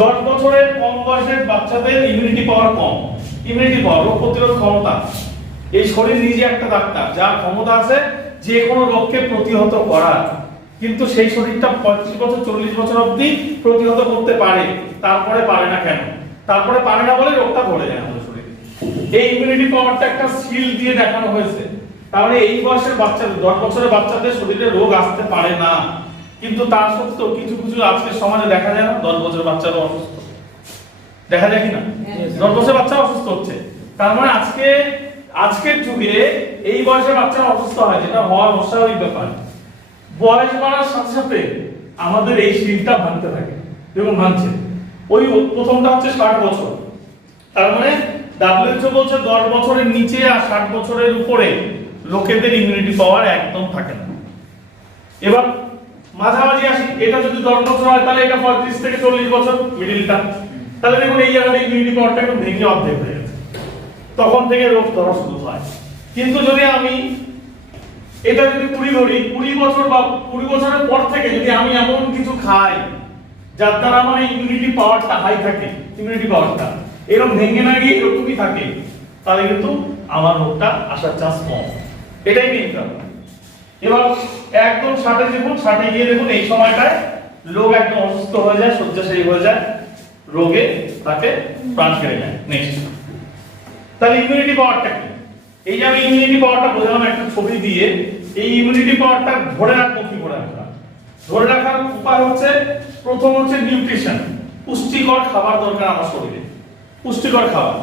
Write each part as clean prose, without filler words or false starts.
10 বছরের কম বয়সের বাচ্চাদের ইমিউনিটি পাওয়ার কম। ইমিউনিটি পাওয়ার, রোগ প্রতিরোধ ক্ষমতা, এই শরীর নিজে একটা ডাক্তার, যার ক্ষমতা আছে যে কোনো রোগকে প্রতিহত করার, কিন্তু সেই শরীরটা 35 বছর 40 বছর অবধি প্রতিহত করতে পারে, তারপরে পারে না। কেন তারপরে পারে না? বলে রোগটা ধরে যায় আমাদের শরীরে। এই ইমিউনিটি পাওয়ারটা একটা সিল দিয়ে দেখানো হয়েছে। তাহলে এই বয়সের বাচ্চাদের, 10 বছরের বাচ্চাদের শরীরে রোগ আসতে পারে না, কিন্তু তার সত্ত্বেও কিছু কিছু আজকের সমাজে দেখা যায় না 10 বছরের বাচ্চারা অসুস্থ, দেখা যায় কিনা? 10 বছরের বাচ্চা অসুস্থ হচ্ছে। তার মানে আজকের যুগে এই বয়সের বাচ্চারা অসুস্থ হয়, যেটা হওয়ার অস্বাভাবিক ব্যাপার। বয়স বাড়ার সাথে সাথে আমাদের এই সিলটা ভাঙতে থাকে, এবং ভাঙছে। ওই প্রথমটা হচ্ছে 60 বছর। তার মানে WHO বলছে 10 বছরের নিচে আর 60 বছরের উপরে লোকেদের ইমিউনিটি পাওয়ার একদম থাকে না। এবার মাঝামাঝি আসি, এটা যদি 10 বছর হয় তাহলে এটা 35 থেকে 40 বছর মিডলটা। তাহলে দেখুন এই জায়গায় ইমিউনিটি পাওয়ারটা একদম ভেঙে অর্ধেক হয়ে গেছে, তখন থেকে রোগ ধরা শুরু হয়। কিন্তু যদি আমি এটা যদি 20 ধরি, 20 বছর বা 20 বছরের পর থেকে যদি আমি এমন কিছু খাই যার দ্বারা আমার ইমিউনিটি পাওয়ারটা হাই থাকে, ইমিউনিটি পাওয়ারটা এরকম ভেঙে না গিয়ে এরকমই থাকে, তাহলে কিন্তু আমার রোগটা আসার চান্স কম। এটাই মেইন কারণ। এবার একদম 60 এ দেখুন, 60 এ গিয়ে দেখুন এই সময়টায় লোক একদম অসুস্থ হয়ে যায়, শয্যাশায়ী হয়ে যায়, রোগে তাকে প্রাণ কেড়ে নেয়। নেক্সট, তাহলে ইমিউনিটি পাওয়ারটা কি? এই যে আমি ইমিউনিটি পাওয়ারটা বোঝালাম একটা ছবি দিয়ে, এই ইমিউনিটি পাওয়ারটা ধরে রাখবো কি করে রাখা? ধরে রাখার উপায় হচ্ছে, প্রথম হচ্ছে নিউট্রিশন, পুষ্টিকর খাবার দরকার আমার শরীরে, পুষ্টিকর খাবার।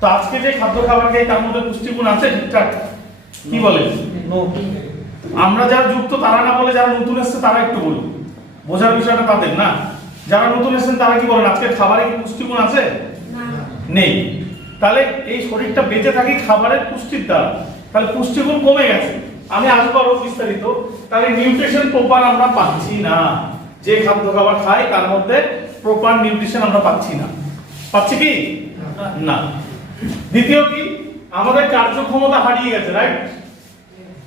তো আজকে যে খাদ্য খাবার খাই তার মধ্যে পুষ্টিগুণ আছে ঠিকঠাক? কি বলেন? আমরা যারা যুক্ত তারা না বলে, যারা নতুন এসেছে তারা একটু বলুন, বোঝার বিষয়টা তাদের না। যারা নতুন এসেছেন তারা কি বলেন, আজকে খাবারে কি পুষ্টিগুণ আছে? নেই। তাহলে এই শরীরটা বেঁচে থাকে খাবারের পুষ্টির দ্বারা, তাহলে পুষ্টিগুণ কমে গেছে। আমি আসবো আরো বিস্তারিত। তাহলে নিউট্রিশন প্রপার আমরা পাচ্ছি না, যে খাদ্য খাবার খাই তার মধ্যে প্রপার নিউট্রিশন আমরা পাচ্ছি না। পাচ্ছি কি না? দ্বিতীয় কি, আমাদের কার্যক্ষমতা হারিয়ে গেছে, রাইট?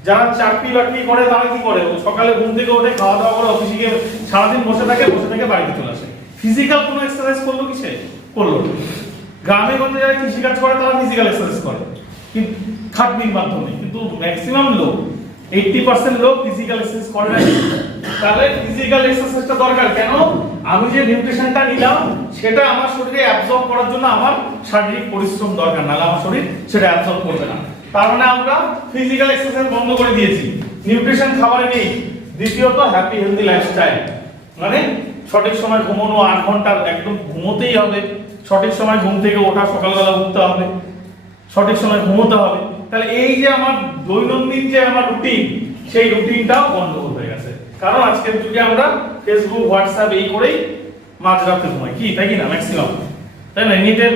যারা চাকরি বাকরি করে তারা কি করে, সকালে ঘুম থেকে উঠে খাওয়া দাওয়া করে অফিসে গিয়ে সারাদিন বসে থেকে বাড়িতে চলে আসে। ফিজিক্যাল কোনো এক্সারসাইজ করলো কি? সে করলো। গ্রামে গঞ্জে যারা কৃষিকাজ করে তারা ফিজিক্যাল এক্সারসাইজ করে, কিন্তু খাটনির মাধ্যমে। কিন্তু ম্যাক্সিমাম লোক, 80% লোক ফিজিক্যাল এক্সারসাইজ করে না। তাহলে ফিজিক্যাল এক্সারসাইজটা দরকার। কেন? আমি যে নিউট্রিশনটা নিলাম সেটা আমার শরীরে অ্যাবজর্ব করার জন্য আমার শারীরিক পরিশ্রম দরকার, নাহলে আমার শরীর সেটা অ্যাবজর্ব করবে না। তার মানে আমরা ফিজিক্যাল এক্সারসাইজ বন্ধ করে দিয়েছি, নিউট্রিশন খাবারে নেই। দ্বিতীয়ত হ্যাপি হেলদি লাইফস্টাইল, মানে সঠিক সময় ঘুমানো, 8 ঘন্টা একদম ঘুমোতেই হবে, সঠিক সময় ঘুম থেকে ওঠা, সকালবেলা উঠতে হবে, সঠিক সময় ঘুমোতে হবে। তাহলে এই যে আমার দৈনন্দিন যে আমার রুটিন, সেই রুটিনটাও গন্ডগোল হয়ে গেছে। কারণ আজকের যুগে আমরা ফেসবুক, হোয়াটসঅ্যাপ এই করেই মাঝরাতে ঘুমাই, কি তাই কি না? ম্যাক্সিমাম, তাই না?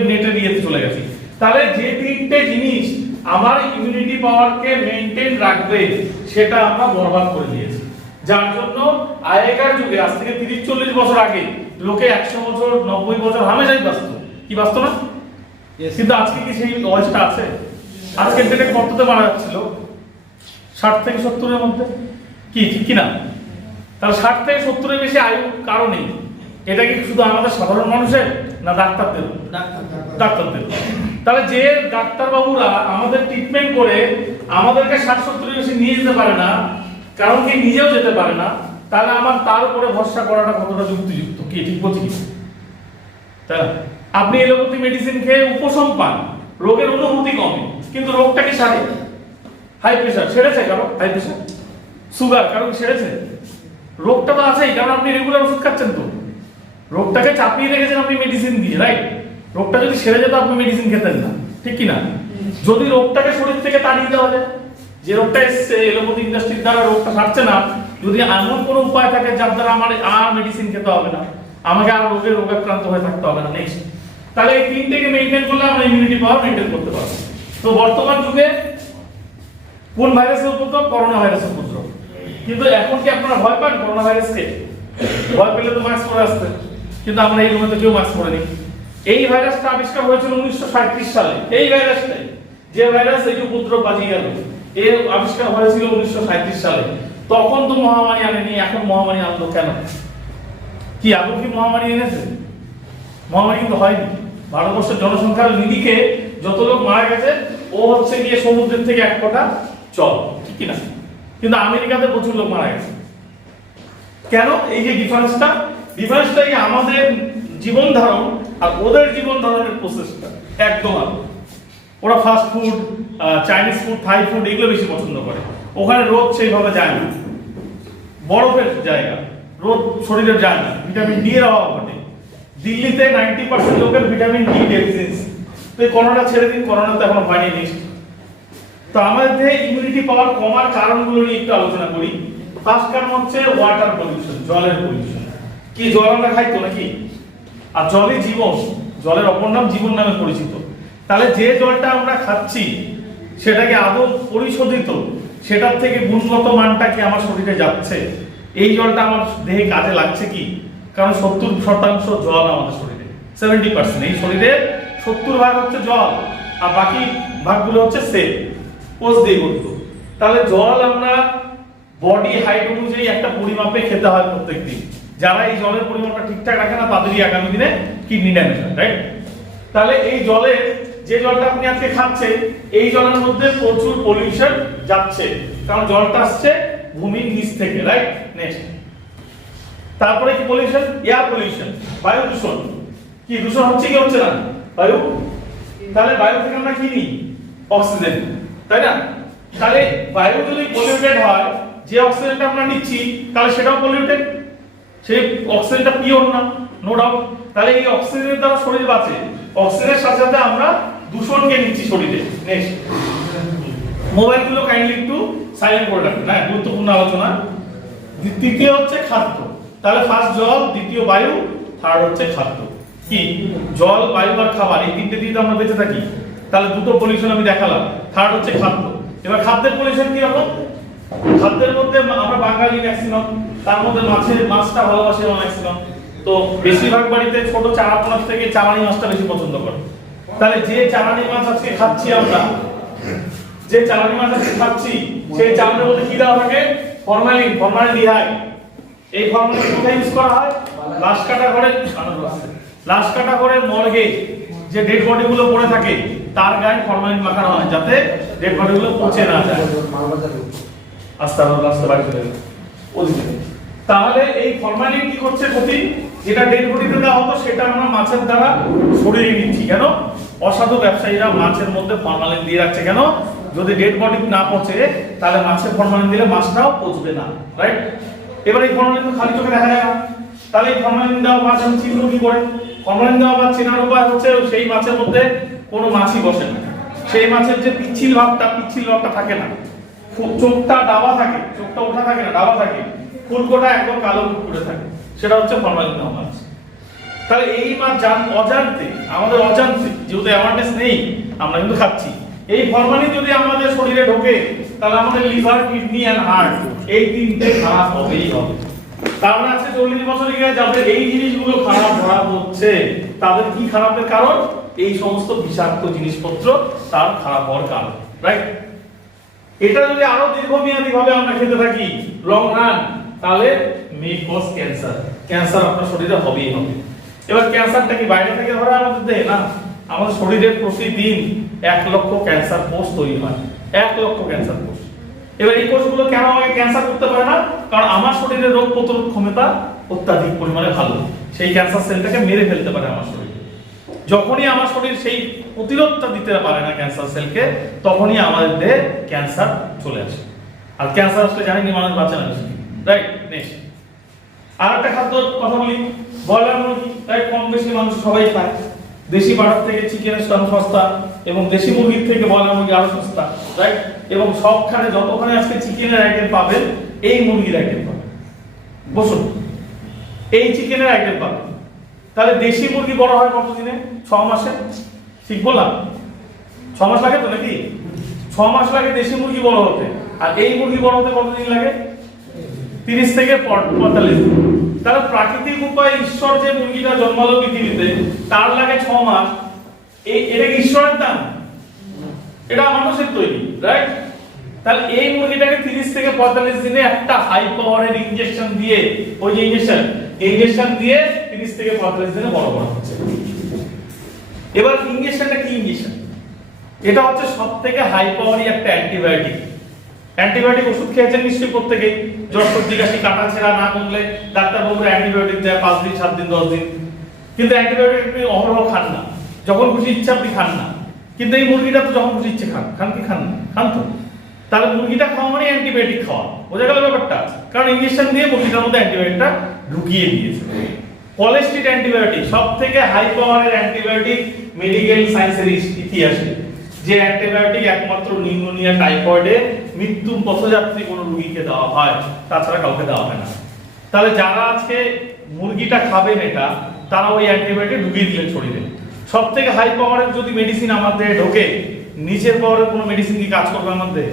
নেটের ইয়েতে চলে গেছি। তাহলে যে তিনটে জিনিস আমার ইমিউনিটি পাওয়ারকে মেইনটেইন রাখবে সেটা আমরা বরবাদ করে দিয়েছি। যার জন্য আগেকার যুগে, আজ থেকে 30-40 বছর আগে লোকে 100 বছর 90 বছর হামেশাই বাঁচত, কি বাঁচত না? কিন্তু আজকে কি সেই বয়সটা আছে? আজকের ডেটে কততে মারা যাচ্ছিল? 60 থেকে 70 এর মধ্যে, কি ঠিক কি না? তাহলে 60 থেকে 70 এর বেশি আয়ু কারো নেই। এটা কি শুধু আমাদের সাধারণ মানুষের না ডাক্তারদের? ডাক্তারদের। তাহলে যে ডাক্তার বাবুরা আমাদের ট্রিটমেন্ট করে আমাদেরকে 60-70 এর বেশি নিয়ে যেতে পারে না, কারণ কি নিজেও যেতে পারে না, তাহলে আমার তার উপরে ভরসা করাটা কতটা যুক্তিযুক্ত? কি ঠিক বলছি কি? তাই না? আপনি এলোপ্যাথি মেডিসিন খেয়ে উপশম পান, রোগের অনুভূতি কমে, কিন্তু রোগটা কি সারে? হাই প্রেসার সেরেছে কারো? হাই প্রেসার, সুগার কারো সেরেছে? রোগটা তো আছেই, কারণ আপনি রেগুলার ওষুধ খাচ্ছেন। তো রোগটাকে চাপিয়ে রেখেছেন আপনি মেডিসিন দিয়ে, রাইট? রোগটা যদি সেরে যেত আপনি মেডিসিন খেতেন না, ঠিক কি না? যদি রোগটাকে শরীর থেকে তাড়িয়ে দেওয়া যায়, যে রোগটা এসছে এলোপ্যাথি ইন্ডাস্ট্রির দ্বারা রোগটা সারছে না, যদি এমন কোনো উপায় থাকে যার দ্বারা আমার আর মেডিসিন খেতে হবে না, আমাকে আর রোগাক্রান্ত হয়ে থাকতে হবে না, নেক্সট, তাহলে এই তিনটেকে মেইনটেইন করলে আমরা ইমিউনিটি পাওয়ার মেইনটেইন করতে পারবো। তো বর্তমান যুগে কোন ভাইরাসের উপদ্রব? করোনা ভাইরাসের উপদ্রব। কিন্তু এখন কি আপনারা ভয় পান করোনা ভাইরাসকে? ভয় পেলে তো মাস্ক পরে আসতেন, কিন্তু আমরা এই রুমে তো কেউ মাস্ক পরেনি। এই ভাইরাসটা আবিষ্কার হয়েছিল 1937 সালে। এই ভাইরাসটাই, যে ভাইরাস এই উপদ্রব বাজিয়ে গেল, এর আবিষ্কার হয়েছিল 1937 সালে। তখন তো মহামারী আনেনি, এখন মহামারী আনলো কেন? কি আদৌ কি মহামারী এনেছে? মহামারী কিন্তু হয়নি। ভারতবর্ষের জনসংখ্যার নিরিখে যত লোক মারা গেছে ও হচ্ছে গিয়ে সমুদ্রের থেকে এক ফোঁটা জল, ঠিক কি না? কিন্তু আমেরিকাতে প্রচুর লোক মারা গেছে। কেন? এই যে ডিফারেন্সটা এই আমাদের জীবন ধারণ আর ওদের জীবন ধারণের প্রসেসটা একদম আলাদা। ওরা fast food, Chinese food, Thai food এগুলো বেশি পছন্দ করে। ওখানে রোদ সেইভাবে যায় না, বরফের জায়গা, রোদ শরীরে যায় না, ভিটামিন ডি এর অভাব ঘটে। দিল্লিতে 90% লোকের ভিটামিন ডি ডেফিসিয়েন্সি। তো এই করোনা ছেড়ে দিন, করোনা তো এখন হয়নি নিশ্চিত। তো আমাদের ইমিউনিটি পাওয়ার কমার কারণগুলো নিয়ে একটু আলোচনা করি। ফার্স্ট কারণ হচ্ছে ওয়াটার পলিউশন, জলের পলিউশন। কি জল আমরা খাই তো নাকি? আর জলই জীবন, জলের অপর নাম জীবন নামে পরিচিত। তাহলে যে জলটা আমরা খাচ্ছি সেটাকে আদৌ পরিশোধিত, সেটার থেকে গুণগত মানটা কি আমার শরীরে যাচ্ছে? এই জলটা আমার দেহে কাজে লাগছে কি? কারণ 70% জল আমাদের শরীরে, 70%। এই শরীরে 70 ভাগ হচ্ছে জল আর বাকি ভাগগুলো হচ্ছে সেল, কোষ দিয়ে গঠিত। তাহলে জল আমরা বডি হাইট অনুযায়ী একটা পরিমাপে খেতে হয় প্রত্যেকদিন। যারা এই জলের পরিমাণটা ঠিকঠাক রাখে না তাদেরই আগামী দিনে কিডনি ড্যামেজ হয়, রাইট? তাহলে এই জলের যে জলটা আপনি আজকে খাচ্ছেন এই জলের মধ্যে প্রচুর পলিউশন যাচ্ছে, কারণ জলটা আসছে ভূমির নিচ থেকে, রাইট? নেক্সট, তারপরে কি পলিউশন? এয়ার পলিউশন, বায়ু দূষণ। কি দূষণ হচ্ছে কি হচ্ছে না? বায়ু। তাহলে বায়ু থেকে আমরা কি নিই? অক্সিজেন, তাই না? তাহলে বায়ু যদি পলিউটেড হয়, যে অক্সিজেনটা আমরা নিচ্ছি তাহলে সেটাও পলিউটেড, সেই অক্সিজেনটা পিওর না, নো ডাউট। তাহলে এই অক্সিজেনের দ্বারা শরীর বাঁচে, অক্সিজেনের সাথে সাথে আমরা দূষণকে নিচ্ছি শরীরে। নেক্সট, মোবাইলগুলো কাইন্ডলি একটু সাইলেন্ট করে রাখবেন, হ্যাঁ, গুরুত্বপূর্ণ আলোচনা। তৃতীয় হচ্ছে খাদ্য। তাহলে ফার্স্ট জল, দ্বিতীয় বায়ু, থার্ড হচ্ছে খাদ্য। কি? জল, বায়ু আর খাবার, এই তিনটে দিয়ে আমরা বেঁচে থাকি। তাহলে দুটো পলিউশন আমি দেখালাম, থার্ড হচ্ছে খাদ্য। এবার খাদ্যের পলিউশন কি রকম? খাদ্যের মধ্যে আমরা বাঙালি ম্যাক্সিমাম, তার মধ্যে মাছটা ভালোবাসে ম্যাক্সিমাম। তো বেশিরভাগ বাড়িতে ছোট চারা পোনা থেকে চালানি মাছটা বেশি পছন্দ করে। তাহলে যে চালানি মাছ আজকে খাচ্ছি আমরা, যে চালানি মাছ আজকে খাচ্ছি, সেই চালানির মধ্যে কি দেওয়া থাকে? Formalin, formaldehyde. এই ফরমালিন কোথায় ইউজ করা হয়? লাশ কাটা করে মর্গে যে ডেড বডি গুলো পড়ে থাকে তার গায়ে ফরমালিন মাখানো হয় যাতে ডেড বডি গুলো পচে না যায়। রাস্তা বাড়ি চলে গেল। তাহলে এই ফরমালিন কি করছে ক্ষতি? যেটা ডেড বডিতে দেওয়া হতো সেটা আমরা মাছের দ্বারা সরিয়ে নিচ্ছি। কেন? অসাধু ব্যবসায়ীরা মাছের মধ্যে ফরমালিন দিয়ে রাখছে। কেন? যদি ডেড বডি না পচে তাহলে মাছে ফরমালিন দিলে মাছটাও পচবে না, রাইট? এবার এই ফরমালিন তো খালি চোখে দেখা যায় না। তাহলে এই ফরমালিন দেওয়া মাছ আমি চিনব কি করে? ফরমালিন দেওয়া মাছ চেনার উপায় হচ্ছে সেই মাছের মধ্যে কোনো মাছই বসে না, সেই মাছের যে পিচ্ছিল ভাবটা থাকে না, চোখটা ডাবা থাকে, চোখটা ওঠা থাকে না, ডাবা থাকে, ফুলকোটা একদম কালো করে থাকে, সেটা হচ্ছে ফরমালিন দেওয়া মাছ। তাহলে এই মাছ অজান্তে, আমাদের অজান্তে, যেহেতু অ্যাওয়ারনেস নেই, আমরা কিন্তু খাচ্ছি। এই ফরমালিন যদি আমাদের শরীরে ঢোকে তাহলে আমাদের লিভার, কিডনি এন্ড হার্ট এই তিনটে খারাপ হবেই হবে। কারণ আছে 40 বছর আগে যাদের এই জিনিসগুলো খারাপ ধরা হচ্ছে তাদের কি খারাপের কারণ? এই সমস্ত বিষাক্ত জিনিসপত্র তার খারাপ হওয়ার কারণ, রাইট? এটা যদি আরো দীর্ঘমেয়াদী ভাবে আমরা খেতে থাকি, লং রান, তাহলে মে কজ ক্যান্সার আপনার শরীরে হবেই হবে। এবার ক্যান্সারটা কি বাইরে থেকে ধরা আমাদের দেহে? না, আমাদের শরীরে প্রতিদিন 1 লক্ষ ক্যান্সার কোষ তৈরি হয়, 1 লক্ষ ক্যান্সার কোষ। এবার এই কোষগুলো কেন আমাকে ক্যান্সার করতে পারে না? কারণ আমার শরীরে রোগ প্রতিরোধ ক্ষমতা অত্যাধিক পরিমাণে ভালো, সেই ক্যান্সার সেলটাকে মেরে ফেলতে পারে আমার শরীরে। যখনই আমার শরীর সেই প্রতিরোধটা দিতে পারে না ক্যান্সার সেলকে, তখনই আমাদের দেহে ক্যান্সার চলে আসে। আর ক্যান্সার আসলে জানেনি মানুষ বাঁচে না, রাইট? নেক্সট, আর একটা খাদ্যর কথা বলি, ব্রয়লার মুরগি, রাইট? কম বেশি মানুষ সবাই খায়। দেশি বাটার থেকে চিকেনের দাম সস্তা এবং দেশি মুরগির থেকে ব্রয়লার মুরগি আরো সস্তা, রাইট? এবং সবখানে যতখানে আজকে চিকেনের আইটেম পাবেন, এই মুরগির আইটেম পাবেন। বসুন, এই চিকেনের আইটেম পাবেন। তাহলে দেশি মুরগি বড় হয় কত দিনে? 6 মাসে। ঠিক বললাম? 6 মাস লাগে তো নাকি? 6 মাস লাগে দেশি মুরগি বড় হতে। আর এই মুরগি বড় হতে কত দিন লাগে? 30 থেকে 45 দিন। তাহলে প্রাকৃতিক উপায়ে ঈশ্বর যে মুরগিটা জন্মালো পৃথিবীতে তার লাগে 6 মাস। এটা কি ঈশ্বরের দান? এটা মানুষের তৈরি, রাইট? তাহলে এই মুরগিটাকে 30 থেকে 45 দিনে একটা হাই পাওয়ারের ইনজেকশন দিয়ে, ওই যে ইনজেকশন দিয়ে 30 থেকে 45 দিনে বড় করা হচ্ছে। এবার ইনজেকশনটা কি ইনজেকশন? এটা হচ্ছে সবথেকে হাই পাওয়ারি একটা অ্যান্টিবায়োটিক। অ্যান্টিবায়োটিক ওষুধ খেয়েছেন নিশ্চয়ই প্রত্যেকেই, জ্বর সর্দি কাশি কাটা ছেঁড়া না কমলে ডাক্তারবাবুরা অ্যান্টিবায়োটিক দেয় 5 দিন 7 দিন 10 দিন, কিন্তু অ্যান্টিবায়োটিক আপনি অহরহ খান না, যখন খুশি ইচ্ছা আপনি খান না। কিন্তু এই মুরগিটা তো যখন খুশি ইচ্ছে খান, খান কি খান না? খান তো। তাহলে মুরগিটা খাওয়া মানে অ্যান্টিবায়োটিক খাওয়া, বোঝা গেল ব্যাপারটা? কারণ ইনজেকশন দিয়ে মুরগিটার মধ্যে অ্যান্টিবায়োটিকটা ঢুকিয়ে দিয়েছে। কলেস্টিড অ্যান্টিবায়োটিক সবথেকে হাই পাওয়ারের অ্যান্টিবায়োটিক মেডিকেল সায়েন্সের ইতিহাসে, যে অ্যান্টিবায়োটিক একমাত্র নিউমোনিয়া টাইফয়েডে মৃত্যু পথযাত্রী কোনো রোগীকে দেওয়া হয়, তাছাড়া কাউকে দেওয়া হয় না। তাহলে যারা আজকে মুরগিটা খাবেন এটা, তারা ওই অ্যান্টিবায়োটিক ঢুকিয়ে দিলেন শরীরে। সবথেকে হাই পাওয়ারের যদি মেডিসিন আমাদের ঢোকে, নিচের পাওয়ারের কোনো মেডিসিন কি কাজ করবে আমাদের?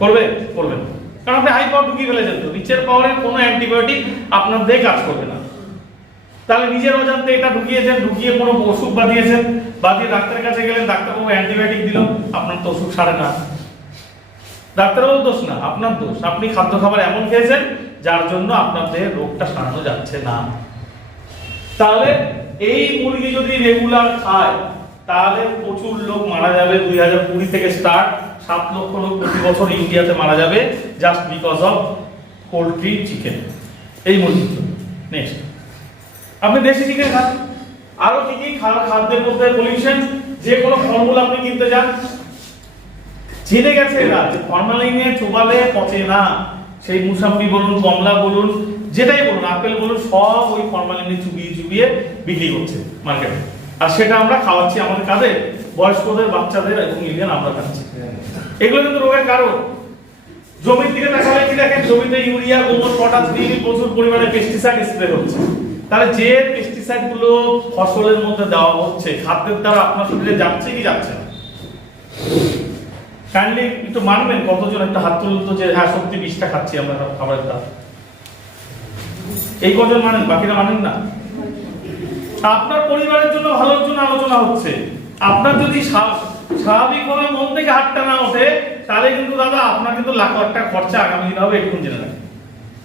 করবে? করবে না। কারণ আপনি হাই পাওয়ার ঢুকিয়ে ফেলেছেন, তো নিচের পাওয়ারের কোনো অ্যান্টিবায়োটিক আপনার দিয়ে কাজ করবে না। তাহলে নিজের অজান্তে এটা ঢুকিয়েছেন, ঢুকিয়ে কোনো ওষুধ বাদিয়েছেন, বাদিয়ে ডাক্তারের কাছে গেলেন, ডাক্তারবাবু অ্যান্টিবায়োটিক দিল, আপনার তো ওষুধ সারে না। ডাক্তারবাবুর দোষ না, আপনার দোষ। আপনি খাদ্য খাবার এমন খেয়েছেন যার জন্য আপনার দেহের রোগটা সারানো যাচ্ছে না। তাহলে এই মুরগি যদি রেগুলার খায়, তাহলে প্রচুর লোক মারা যাবে। 2020 থেকে স্টার্ট 7 লক্ষ লোক প্রতি বছর ইন্ডিয়াতে মারা যাবে, just because of poultry chicken, এই মুরগি। নেক্সট, আপনি দেশি চিকেন খান। আরো কি কি খাদ্যের মধ্যে পলিউশন? যে কোনো ফলমূল আপনি কিনতে যান, জেনে গেছে এরা যে ফরমালিনে চোবালে পচে না। সেই মুসাম্বি বলুন, কমলা বলুন, যেটাই বলুন, আপেল বলুন, সব ওই ফরমালিনে চুবিয়ে চুবিয়ে বিক্রি করছে মার্কেটে। আর সেটা আমরা খাওয়াচ্ছি আমাদের কাদের? বয়স্কদের, বাচ্চাদের এবং ইন্ডিয়ান আমরা খাচ্ছি। এগুলো কিন্তু রোগের কারণ। জমির দিকে তাকালে কি দেখেন? জমিতে ইউরিয়া, গোবর, পটাশ দিয়ে প্রচুর পরিমাণে পেস্টিসাইড স্প্রে হচ্ছে। তাহলে যে পেস্টিসাইড গুলো ফসলের মধ্যে দেওয়া হচ্ছে, খাদ্যের দ্বারা আপনার শরীরে যাচ্ছে কি যাচ্ছে না? কাইন্ডলি একটু মানবেন, কতজন একটা হাত তুলুন তো যে হ্যাঁ সত্যি বিষটা খাচ্ছি আমরা খাবারের দ্বারা। এই কজন মানেন, বাকিরা মানেন না। আপনার পরিবারের জন্য ভালোর জন্য আলোচনা হচ্ছে। আপনার যদি স্বাভাবিকভাবে মন থেকে হাতটা না ওঠে, তাহলে কিন্তু দাদা আপনার কিন্তু লাখ লাখ টাকা খরচা আগামী দিনে হবে। একটু জেনে রাখেন,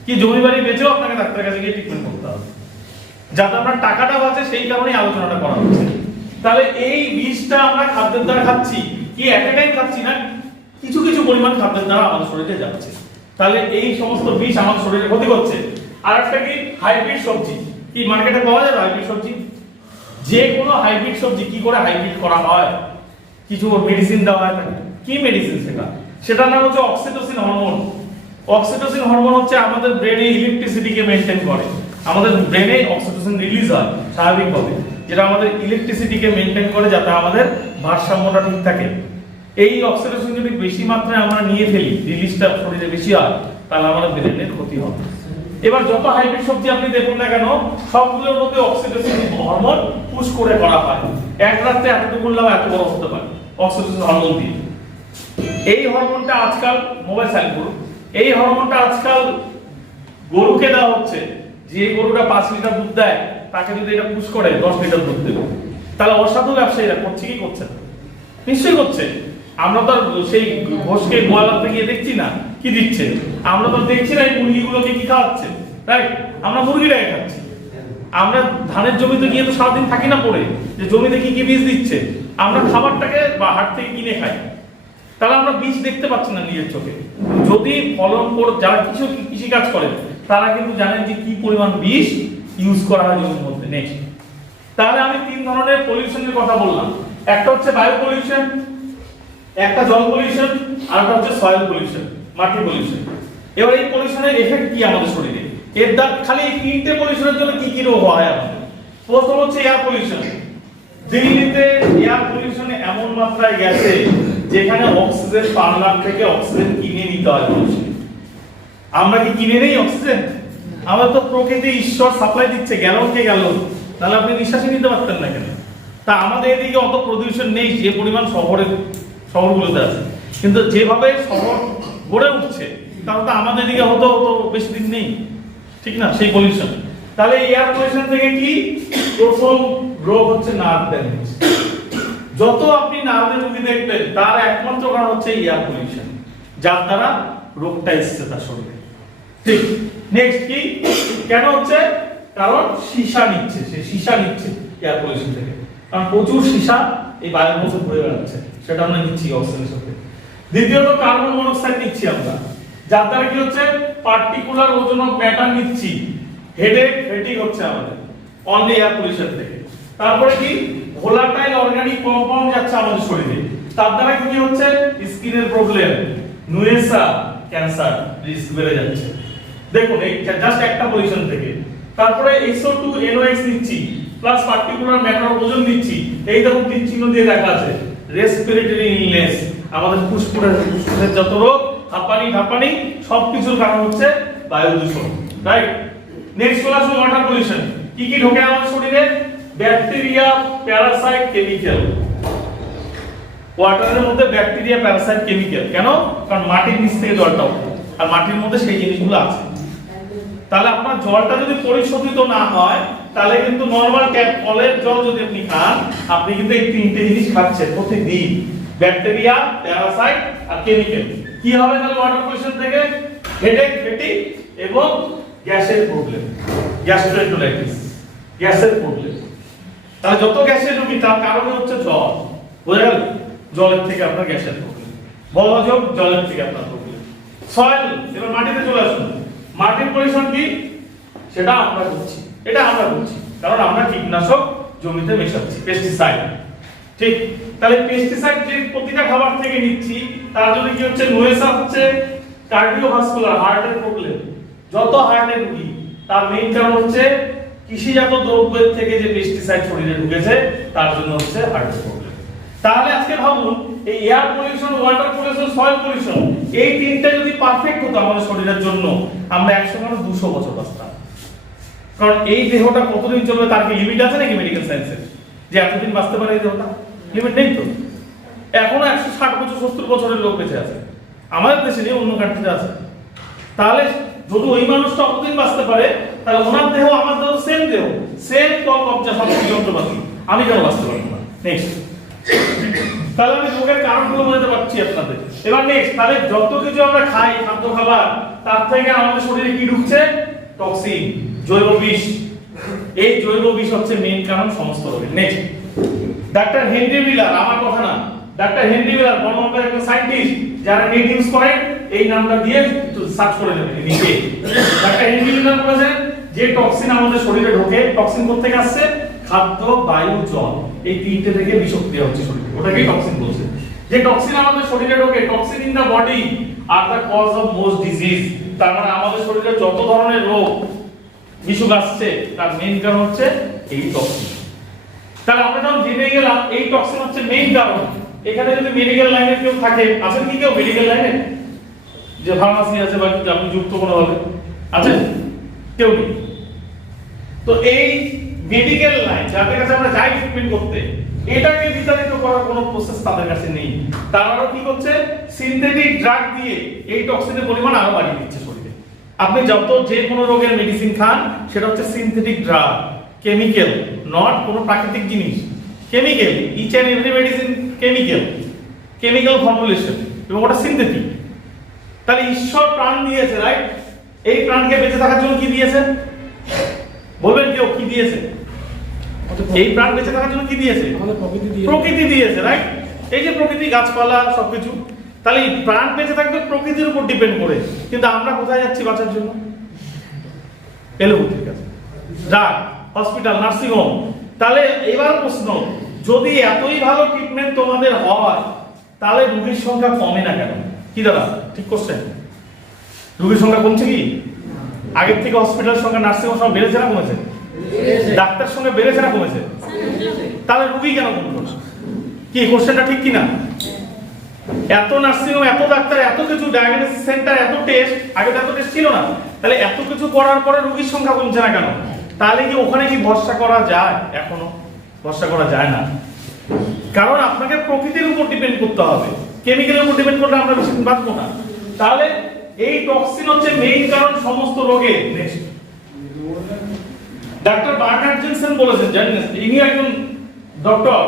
কি জমি বাড়ি বেচেও আপনাকে ডাক্তারের কাছে গিয়ে ট্রিটমেন্ট করতে হবে, যাতে আপনার টাকাটা বাঁচে। সেই কারণেই আলোচনাটা করা হচ্ছে। তাহলে এই বিষটা আমরা খাদ্যের দ্বারা খাচ্ছি, কি এট এ টাইম খাচ্ছি না, কিছু কিছু পরিমাণ খাদ্যের দ্বারা আমাদের শরীরে যাচ্ছে। তাহলে এই সমস্ত বিষ আমাদের শরীরে ক্ষতি করছে। আর একটা কি, হাইব্রিড সবজি। কি মার্কেটে পাওয়া যাবে হাইব্রিড সবজি? যে কোনো হাইব্রিড সবজি কি করে হাইব্রিড করা হয়? কিছু মেডিসিন দেওয়া হয় থাকে। কি মেডিসিন সেটা? সেটার নাম হচ্ছে অক্সিটোসিন হরমোন। অক্সিটোসিন হরমোন হচ্ছে আমাদের ব্রেনে ইলেকট্রিসিটিকে মেইনটেইন করে। আমাদের ব্রেনে অক্সিটোসিন রিলিজ হয় স্বাভাবিকভাবে, যেটা আমাদের ইলেকট্রিসিটিকে মেইনটেইন করে, যাতে আমাদের ভারসাম্যটা ঠিক থাকে। এই অক্সিটোসিন যদি বেশি মাত্রায় আমরা নিয়ে ফেলি, রিলিজটা শরীরে বেশি হয়, তাহলে আমাদের ব্রেনের ক্ষতি হবে। এবার যত হাইব্রিড সবজি আপনি দেখুন না কেন, সবগুলোর মধ্যে অক্সিটোসিন হরমোন পুশ করে করা হয়। এক রাতে এতটুকু লাভ এত বড় হতে পারে অক্সিটোসিন হরমোন দিয়ে। এই হরমোনটা আজকাল মোবাইল সাইড করুন, এই হরমোনটা আজকাল গরুকে দেওয়া হচ্ছে। যে গরুটা 5 লিটার দুধ দেয়, তাকে যদি এটা পুশ করে 10 লিটার দুধ দেবে। তাহলে অসাধু ব্যবসায়ীরা করছে কি করছে? নিশ্চয়ই করছে। আমরা তো সেই ঘোষকে গোয়ালাতে গিয়ে দেখছি না কি দিচ্ছে, আমরা তো দেখছি না এই মুরগিগুলোকে কি খাওয়াচ্ছে, রাইট? আমরা মুরগিটাকে খাচ্ছি। আমরা ধানের জমিতে গিয়ে তো সারাদিন থাকি না পড়ে, যে জমিতে কি কি বীজ দিচ্ছে। আমরা খাবারটাকে বা হাট থেকে কিনে খাই, তাহলে আমরা বীজ দেখতে পাচ্ছি না নিজের চোখে। যদি ফলন করে যারা কিছু কৃষি কাজ করে, তারা কিন্তু জানেন যে কি পরিমাণ বীজ ইউজ করা হয় জমির মধ্যে। নেক্সট, তাহলে আমি 3 ধরনের পলিউশনের কথা বললাম। একটা হচ্ছে বায়ু পলিউশন, একটা জল পলিউশন, আর একটা হচ্ছে সয়েল পলিউশন, মাটি পলিউশন। এবার এই পলিউশনের এফেক্ট কি আমাদের শরীরে? এর দ্বারা খালি এই 3টে পলিউশনের জন্য কি কি রোগ হয় আমাদের? প্রথম হচ্ছে এয়ার পলিউশন। দিল্লিতে এয়ার পলিউশনে এমন মাত্রায় গেছে যেখানে অক্সিজেন পার্লার থেকে অক্সিজেন কিনে নিতে হয় মানুষকে। আমরা কি কিনে নেই অক্সিজেন? আমরা তো প্রকৃতি ঈশ্বর সাপ্লাই দিচ্ছে গ্যালনকে গ্যালন, তাহলে আপনি নিঃশ্বাসই নিতে পারতেন না কেন? তা আমাদের এদিকে অত প্রদূষণ নেই যে পরিমাণ শহরগুলোতে আছে, কিন্তু যেভাবে শহর গড়ে উঠছে তাহলে তো আমাদের দিকে হতো বেশি দিন নেই, ঠিক না? সেই পলিউশন। তাহলে এয়ার পলিউশন থেকে কি প্রথম রোগ হচ্ছে নার্ভ ড্যামেজ। যত আপনি নার্ভের রোগী দেখবেন তার একমাত্র কারণ হচ্ছে এয়ার পলিউশন, যার দ্বারা রোগটা এসছে তার শরীরে। ঠিক। নেক্সট কি, কেন হচ্ছে? কারণ সীসা নিচ্ছে, সে সীসা নিচ্ছে এয়ার পলিউশন থেকে। কারণ প্রচুর সীসা এই বায়ুর মধ্যে ঘুরে বেড়াচ্ছে, সেটা আমরা নিচ্ছি অক্সিজেনের সাথে। দ্বিতীয়ত কার্বন মনোক্সাইড নিচ্ছি আমরা, যার দ্বারা কি হচ্ছে পার্টিকুলার ওজন অফ ম্যাটার নিচ্ছি, হেডেক ফ্যাটিগ হচ্ছে আমাদের অনলি এয়ার পলিউশন থেকে। তারপরে কি ভোলাটাইল অর্গানিক কম্পাউন্ড যাচ্ছে আমাদের শরীরে, তার দ্বারা কি হচ্ছে স্কিনের প্রবলেম, নুয়েসা, ক্যান্সার রিস্ক বেড়ে যাচ্ছে। দেখুন এই জাস্ট একটা পজিশন থেকে। তারপরে SO2 NOx নিচ্ছি প্লাস পার্টিকুলার ম্যাটার ওজন নিচ্ছি, এই দেখুন তিন চিহ্ন দিয়ে দেখা আছে, রেসপিরেটরি ইলনেস, আমাদের ফুসফুসের যত রোগ, হাঁপানি সবকিছুর কারণ হচ্ছে বায়ু দূষণ, রাইট। নেক্সট চলে আসুন ওয়াটার পলিউশন। কি কি ঢোকে আমাদের শরীরে? Bacteria, Parasite, chemical. ওয়াটারের মধ্যে ব্যাকটেরিয়া, প্যারাসাইট, কেমিক্যাল। কেন? কারণ মাটির নিচ থেকে জলটা ওঠে আর মাটির মধ্যে সেই জিনিসগুলো আছে। তাহলে আপনার জলটা যদি পরিশোধিত না হয় তাহলে কিন্তু নরমাল ট্যাপ কলের জল যদি আপনি খান, আপনি কিন্তু এই তিনটে জিনিস খাচ্ছেন প্রতিদিন, ব্যাকটেরিয়া, প্যারাসাইট আর কেমিক্যাল। কি হবে তাহলে ওয়াটার পলিউশন থেকে? হেডেক, ফ্যাটিগ এবং গ্যাসের প্রবলেম, গ্যাস্ট্রাইটিস, গ্যাসের প্রবলেম। তাহলে যত গ্যাসের রোগী তার কারণ হচ্ছে জল, বুঝা গেল? জলের থেকে আপনার গ্যাসের প্রবলেম, বলযোগ জলের থেকে আপনার প্রবলেম। সয়েল, এবার মাটিতে চলে আসুন। মাটির পরিশ্রম কি সেটা আমরা করছি, এটা আমরা করছি কারণ আমরা কীটনাশক জমিতে মেশাচ্ছি, পেস্টিসাইড, ঠিক। তাহলে পেস্টিসাইড যে প্রতিটা খাবার থেকে নিচ্ছি তার জন্য কি হচ্ছে নোয়েসা হচ্ছে, কার্ডিওভাস্কুলার, হার্টের প্রবলেম। যত হার্টের রোগী তার মেইন কারণ হচ্ছে কৃষিজাত দ্রব্যের থেকে যে পেস্টিসাইড শরীরে ঢুকেছে তার জন্য হচ্ছে হার্টের প্রবলেম। তাহলে আজকে ভাবুন এই air pollution, water pollution, soil pollution, এই তিনটা যদি পারফেক্ট হতো আমাদের শরীরের জন্য, আমরা 100 বছর বাঁচতাম। কারণ এই দেহটা কতদিন চলবে তার কি লিমিট আছে নাকি মেডিকেল সায়েন্সের, যে এতদিন বাঁচতে পারে এই দেহটা? লিমিট নেই তো। এখনো 160 বছর 70 বছরের লোক বেঁচে আছে আমাদের দেশে নেই, অন্য কান্ট্রিতে আছে। তাহলে যদি ওই মানুষটা অতদিন বাঁচতে পারে তাহলে ওনার দেহ আমার দেহ সেম দেহ, সেম কবজা, সব যন্ত্রপাতি, আমি কেন বাঁচতে পারবো না? নেক্সট, তাহলে আমি রোগের কারণগুলো বলতে পারছি আপনাদের। এবার নেক্সট, তাহলে যত কিছু আমরা খাই, খাদ্য খাবার, তার থেকে আমাদের শরীরে কি ঢুকছে? টক্সিন, জৈব বিষ। এই জৈব বিষ হচ্ছে মেইন কারণ সমস্ত রোগের। নেক্সট, ডাক্তার হেনরি মিলার, আমার কথা না, ডাক্তার হেনরি মিলার বর্ণনাকারী একজন সায়েন্টিস্ট, যারা নেট ইউজ করেন এই নামটা দিয়ে একটু সার্চ করে নেবেন নিচে। ডাক্তার হেনরি মিলার বলেছেন যে টক্সিন আমাদের শরীরে ঢোকে, টক্সিন কোথা থেকে আসছে? খাদ্য, বায়ু, জল, এই তিনটে থেকে বিষক্তি হচ্ছে শরীরে, ওটাকেই টক্সিন বলছে। যে টক্সিন আমাদের শরীরে ঢোকে, টক্সিন ইন দা বডি আর the cause of most disease. তার মানে আমাদের শরীরে যত ধরনের রোগ বিসুখ আসছে তার মেইন কারণ হচ্ছে এই টক্সিন। তাহলে আমরা যখন জেনে গেলাম এই টক্সিন হচ্ছে মেইন কারণ, এখানে যদি মেডিকেল লাইনে কেউ থাকে, আছেন কি কেউ মেডিকেল লাইনে, যে ফার্মাসি আছে বা আপনি যুক্ত কোনো হবে আছেন? কেউ নেই। তো এই মেডিকেল লাইন যাদের কাছে আমরা যাই ট্রিটমেন্ট করতে, এটাকে বিতাড়িত করার কোনো প্রসেস তাদের কাছে নেই। তারাও কি করছে? সিনথেটিক ড্রাগ দিয়ে এই টক্সিনের পরিমাণ আরো বাড়িয়ে দিচ্ছে শরীরে। আপনি যত যে কোনো রোগের মেডিসিন খান সেটা হচ্ছে সিনথেটিক ড্রাগ, কেমিক্যাল, নট কোনো প্রাকৃতিক জিনিস, chemical. Each and every medicine chemical, chemical formulation, এবং ওটা সিনথেটিক। তাহলে ঈশ্বর প্রাণ দিয়েছে, রাইট? এই প্রাণকে বেঁচে থাকার জন্য কি দিয়েছে বলবেন কেউ? কি দিয়েছে? এই প্রাণ বেঁচে থাকার জন্য কি দিয়েছে? প্রকৃতি দিয়েছে, রাইট? এই যে প্রকৃতি, গাছপালা, সবকিছু। তাহলে এই প্রাণ বেঁচে থাকবে প্রকৃতির উপর ডিপেন্ড করে, কিন্তু আমরা কোথায় যাচ্ছি বাঁচার জন্য? এলোপ্যাথির কাছে, ড্রাগ, হসপিটাল, নার্সিং হোম। তাহলে এবার প্রশ্ন, যদি এতই ভালো ট্রিটমেন্ট তোমাদের হয় তাহলে রোগীর সংখ্যা কমে না কেন? কি দাদা ঠিক করছেন? রোগীর সংখ্যা কমছে কি? আগের থেকে হসপিটালের সংখ্যা, নার্সিং হোম সংখ্যা বেড়েছে না কমেছে? ডাক্তার সংখ্যা বেড়েছে না কমেছে? তাহলে রোগী কেন কমছে? কি কোশ্চেনটা ঠিক কি না? এত নার্সিং হোম, এত ডাক্তার, এত কিছু, ডায়াগনস্টিক সেন্টার, এত টেস্ট, আগে এত টেস্ট ছিল না, তাহলে এত কিছু করার পরে রোগীর সংখ্যা কমছে না কেন? তাহলে কি ওখানে কি ভরসা করা যায়? এখনো ভরসা করা যায় না, কারণ আপনাকে প্রকৃতির উপর ডিপেন্ড করতে হবে। কেমিক্যালের উপর ডিপেন্ড করলে আমরা বেশি দিন বাঁচবো না। তাহলে এই টক্সিন হচ্ছে মেইন কারণ সমস্ত রোগের। নেক্সট, ডাক্তার বার্নার্ড জেনসেন বলেছেন, জানেন ইনি একজন ডক্টর,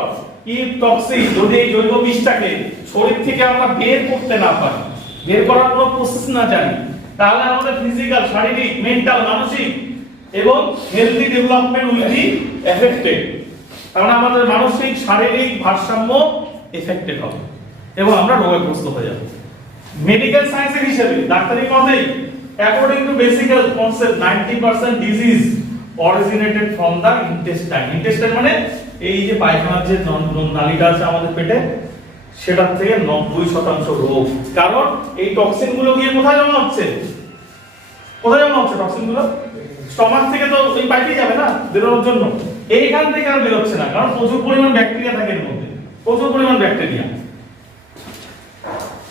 কি টক্সিন যদি এই জৈব বিষটাকে শরীর থেকে আমরা বের করতে না পারি, বের করার কোনো প্রসেস না জানি, তাহলে আমাদের ফিজিক্যাল, শারীরিক, মেন্টাল, মানসিক এবং healthy development will be affected. কারণ আমাদের মানসিক শারীরিক ভারসাম্য এফেক্টেড হবে এবং আমরা রোগগ্রস্ত হয়ে যাব। মেডিকেল সায়েন্সের হিসেবে ডাক্তারি মতেই according to basic health concept 90% disease originated from the intestine. Intestine মানে এই যে পায়খানার যে নালীটা আছে আমাদের পেটে, সেটার থেকে 90% রোগ। কারণ এই টক্সিন গুলো গিয়ে কোথায় জমা হচ্ছে? কোথায় জমা হচ্ছে টক্সিন গুলো? স্টমাক থেকে তো ওই পাইপে যাবে না বেরোনোর জন্য, এইখান থেকে আর বেরোচ্ছে না, কারণ প্রচুর পরিমাণ ব্যাকটেরিয়া থাকে এর মধ্যে, প্রচুর পরিমাণ ব্যাকটেরিয়া।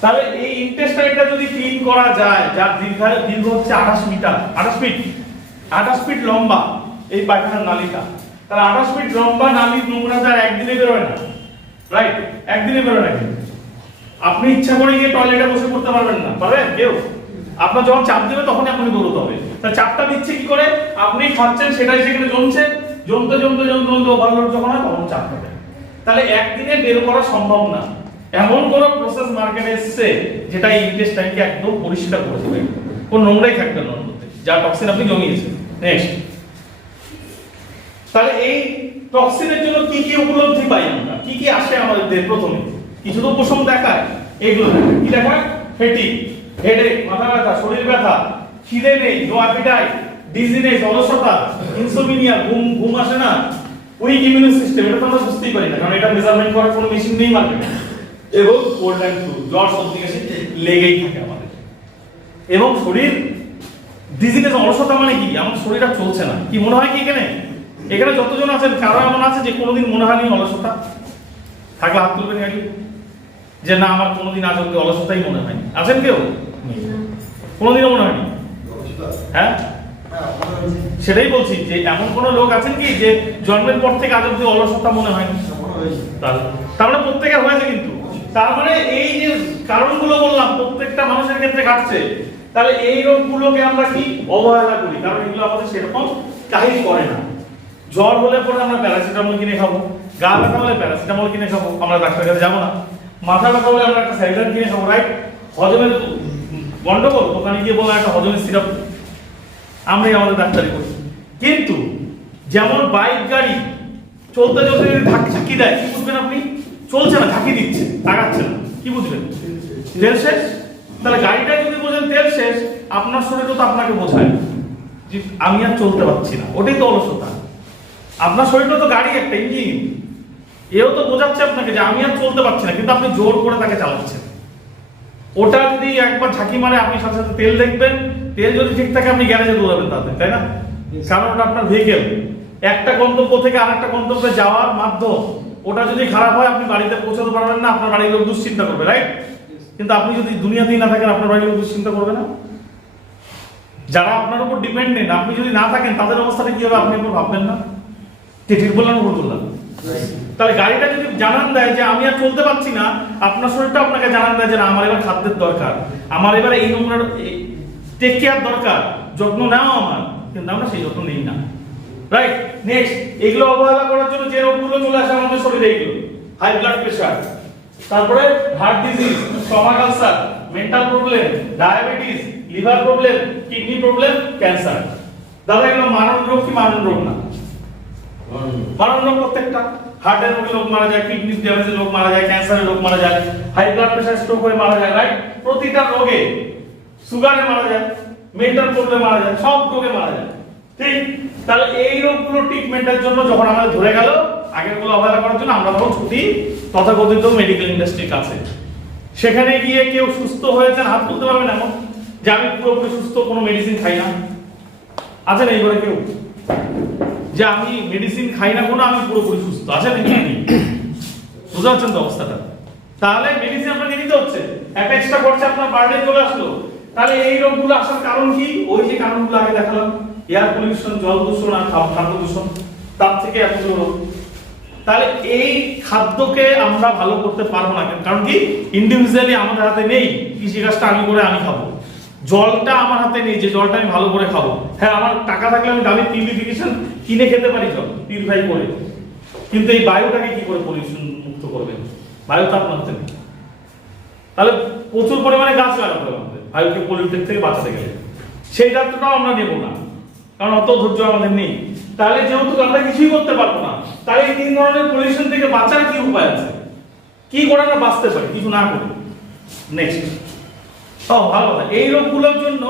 তাহলে এই ইন্টেস্টাইনটা যদি ক্লিন করা যায়, যার দীর্ঘ হচ্ছে 28 মিটার, 28 ফিট লম্বা এই পায়খানার নালীটা, তাহলে 28 ফিট লম্বা নালীর নোংরাটা একদিনে বেরোয় না, রাইট? একদিনে বেরোয় না। কিন্তু আপনি ইচ্ছা করে গিয়ে টয়লেটে বসে করতে পারবেন না, পারবেন কেউ? আপনার যখন চাপ দেবে তখনই আপনাকে দৌড়তে হবে। তাহলে চাপটা দিচ্ছে কি করে? আপনি খাচ্ছেন, সেটাই সেখানে জমছে, জমতে জমতে জমতে জমতে ওভারলোড যখন হয় তখন চাপ হবে। তাহলে একদিনে বের করা সম্ভব না। এমন কোন প্রসেস মার্কেটে এসেছে যেটা ইন্টেস্টাইনকে একদম পরিষ্কার করে দেবে, কোন নোংরাই থাকবে না ওর মধ্যে, যা টক্সিন আপনি জমিয়েছেন। নেক্সট, তাহলে এই টক্সিনের জন্য কি কি উপলব্ধি পাই আমরা, কি কি আসে আমাদের দেহে? প্রথমে কিছু তো উপশম দেখায়, এগুলো কি দেখায়? ফেটিক, হেডেক, মাথা ব্যথা, শরীর ব্যথা, খিদে নেই, নো অ্যাপিটাইট, ডিজিনেস, অলসতা, ইনসোমনিয়া, ঘুম আসে না, উইক ইমিউন সিস্টেম। এটা তো আমরা বুঝতেই পারি না, কারণ এটা মেজারমেন্ট করার কোনো মেশিন নেই মার্কেটে। এবং কোল্ড অ্যান্ড ফ্লু, জ্বর সর্দি কাশি লেগেই থাকে আমাদের। এবং শরীর ডিজিনেস, অলসতা মানে কি? আমার শরীরটা চলছে না। কি মনে হয় কি এখানে এখানে যতজন আছেন, কারো এমন আছে যে কোনোদিন মনে হয়নি অলসতা? থাকলে হাত তুলবেন আগে, যে না আমার কোনোদিন আজ অব্দি অলসতাই মনে হয়নি। আছেন কেউ? কোনোদিনও মনে হয়নি? হ্যাঁ, সেটাই বলছি যে এমন কোন লোক আছেন কি যে জন্মের পর থেকে আজ অব্দি অলসতা মনে হয়নি? তার মানে প্রত্যেকের হয়েছে। কিন্তু তার মানে এই যে কারণগুলো বললাম প্রত্যেকটা মানুষের ক্ষেত্রে ঘটছে। তাহলে এই রোগগুলোকে আমরা কি অবহেলা করি, কারণ এগুলো আমাদের সেরকম কাহিল করে না। জ্বর হলে পরে আমরা প্যারাসিটামল কিনে খাবো, গা ব্যথা হলে প্যারাসিটামল কিনে খাবো, আমরা ডাক্তারের কাছে যাবো না। মাথা ব্যথা হলে আমরা একটা স্যালাইন কিনে খাবো, রাইট? হজমের গন্ডগোল, ওখানে গিয়ে বলা একটা হজমের সিরাপ আমরাই আমাদের ডাক্তারি করি। কিন্তু যেমন বাইক গাড়ি চলতে চলতে যদি ঝাঁকি দেয়, কি বুঝবেন আপনি? চলছে না, ঝাঁকি দিচ্ছে, তাকাচ্ছে না, কি বুঝবেন? তেল শেষ। তাহলে গাড়িটা যদি বোঝেন তেল শেষ, আপনার শরীরও তো আপনাকে বোঝায় যে আমি আর চলতে পারছি না, ওটাই তো অলসতা। আপনার শরীরটা তো গাড়ি, একটা ইঞ্জিন, এও তো বোঝাচ্ছে আপনাকে যে আমি আর চলতে পারছি না, কিন্তু আপনি জোর করে তাকে চালাচ্ছেন। ওটা যদি একবার ঝাঁকি মারে, আপনি সাথে সাথে তেল দেখবেন, তেল যদি ঠিক থাকে আপনি গ্যারেজে দৌড়াবেন তাতে, তাই না? কারণ ওটা আপনার ভেহিকেল, একটা গন্তব্য থেকে আরেকটা গন্তব্যে যাওয়ার মাধ্যম। ওটা যদি খারাপ হয় আপনি বাড়িতে পৌঁছাতে পারবেন না, আপনার বাড়ির লোক দুশ্চিন্তা করবে, রাইট? কিন্তু আপনি যদি দুনিয়াতেই না থাকেন, আপনার বাড়ির লোক দুশ্চিন্তা করবে না? যারা আপনার উপর ডিপেন্ডেন্ট, আপনি যদি না থাকেন তাদের অবস্থাটা কি হবে আপনি একবার ভাববেন না? ঠিক বললাম না ভুল বললাম? তাহলে গাড়িটা যদি জানান দেয় যে আমি আর চলতে পারছি না, আপনার শরীরটা আপনাকে জানান দেয় যে না আমার এবার খাদ্যের দরকার, আমার এবার এই নোংরার টেক কেয়ার দরকার, যত্ন নাও আমার, কিন্তু আমরা সেই যত্ন নেই না, রাইট? নেক্সট, এগুলো অবহেলা করার জন্য যে রোগগুলো চলে আসে আমাদের শরীরে, এগুলো হাই ব্লাড প্রেশার, তারপরে heart disease, stomach ulcer, mental problem, diabetes, liver problem, kidney problem, cancer. দাদা এগুলো মারণ রোগ কি মারণ রোগ না? মারণ রোগ প্রত্যেকটা। হার্টের রোগে লোক মারা যায়, কিডনি ড্যামেজে লোক মারা যায়, ক্যান্সারে লোক মারা যায়, হাই ব্লাড প্রেশার স্ট্রোক হয়ে মারা যায়, রাইট? প্রতিটা রোগে, সুগারে মারা যায়, মেন্টাল প্রবলেম মারা যায়, সব রোগে মারা যায়, ঠিক? তাহলে এই রোগগুলো ট্রিটমেন্টের জন্য যখন আমাদের ধরে গেল, আগেরগুলো অবহেলা করার জন্য আমরা তখন ছুটি তথাকথিত মেডিকেল ইন্ডাস্ট্রির কাছে। সেখানে গিয়ে কেউ সুস্থ হয়েছেন হাত তুলতে পারবেন এমন যে আমি পুরোপুরি সুস্থ, কোনো মেডিসিন খাই না? আছে না এই করে কেউ যে আমি মেডিসিন খাই না কোনো, আমি পুরোপুরি সুস্থ? আছে নাকি? বুঝতে পারছেন তো অবস্থাটা? তাহলে মেডিসিন আপনাকে নিতে হচ্ছে, একটা এক্সট্রা খরচা আপনার বার্ডেন চলে আসলো। তাহলে এই রোগগুলো আসার কারণ কি? ওই যে কারণগুলো আগে দেখালাম, এয়ার পলিউশন, জল দূষণ আর খাদ্য দূষণ, তার থেকে এতগুলো রোগ। তাহলে এই খাদ্যকে আমরা ভালো করতে পারবো না, কারণ কি ইন্ডিভিজুয়ালি আমাদের হাতে নেই কৃষি কাজটা আমি করে আমি খাবো। জলটা আমার হাতে নেই যে জলটা আমি ভালো করে খাবো। হ্যাঁ, আমার টাকা থাকলে আমি দামি পিউরিফিকেশন কিনে খেতে পারি জল পিউরিফাই করে, কিন্তু এই বায়ুটাকে কি করে পলিউশন মুক্ত করবেন? বায়ু তো আপনার হাতে নেই। তাহলে প্রচুর পরিমাণে গাছ লাগাতে হবে আমাদের বায়ুকে পলিউটেড থেকে বাঁচাতে গেলে। সেই দায়িত্বটাও আমরা নেব না, কারণ অত ধৈর্য আমাদের নেই। তাহলে যেহেতু আমরা কিছুই করতে পারবো না, তাহলে এই তিন ধরনের পলিউশন থেকে বাঁচার কি উপায় আছে, কি করে আমরা বাঁচতে পারি কিছু না করে? নেক্সট, ভালো কথা, এই রোগগুলোর জন্য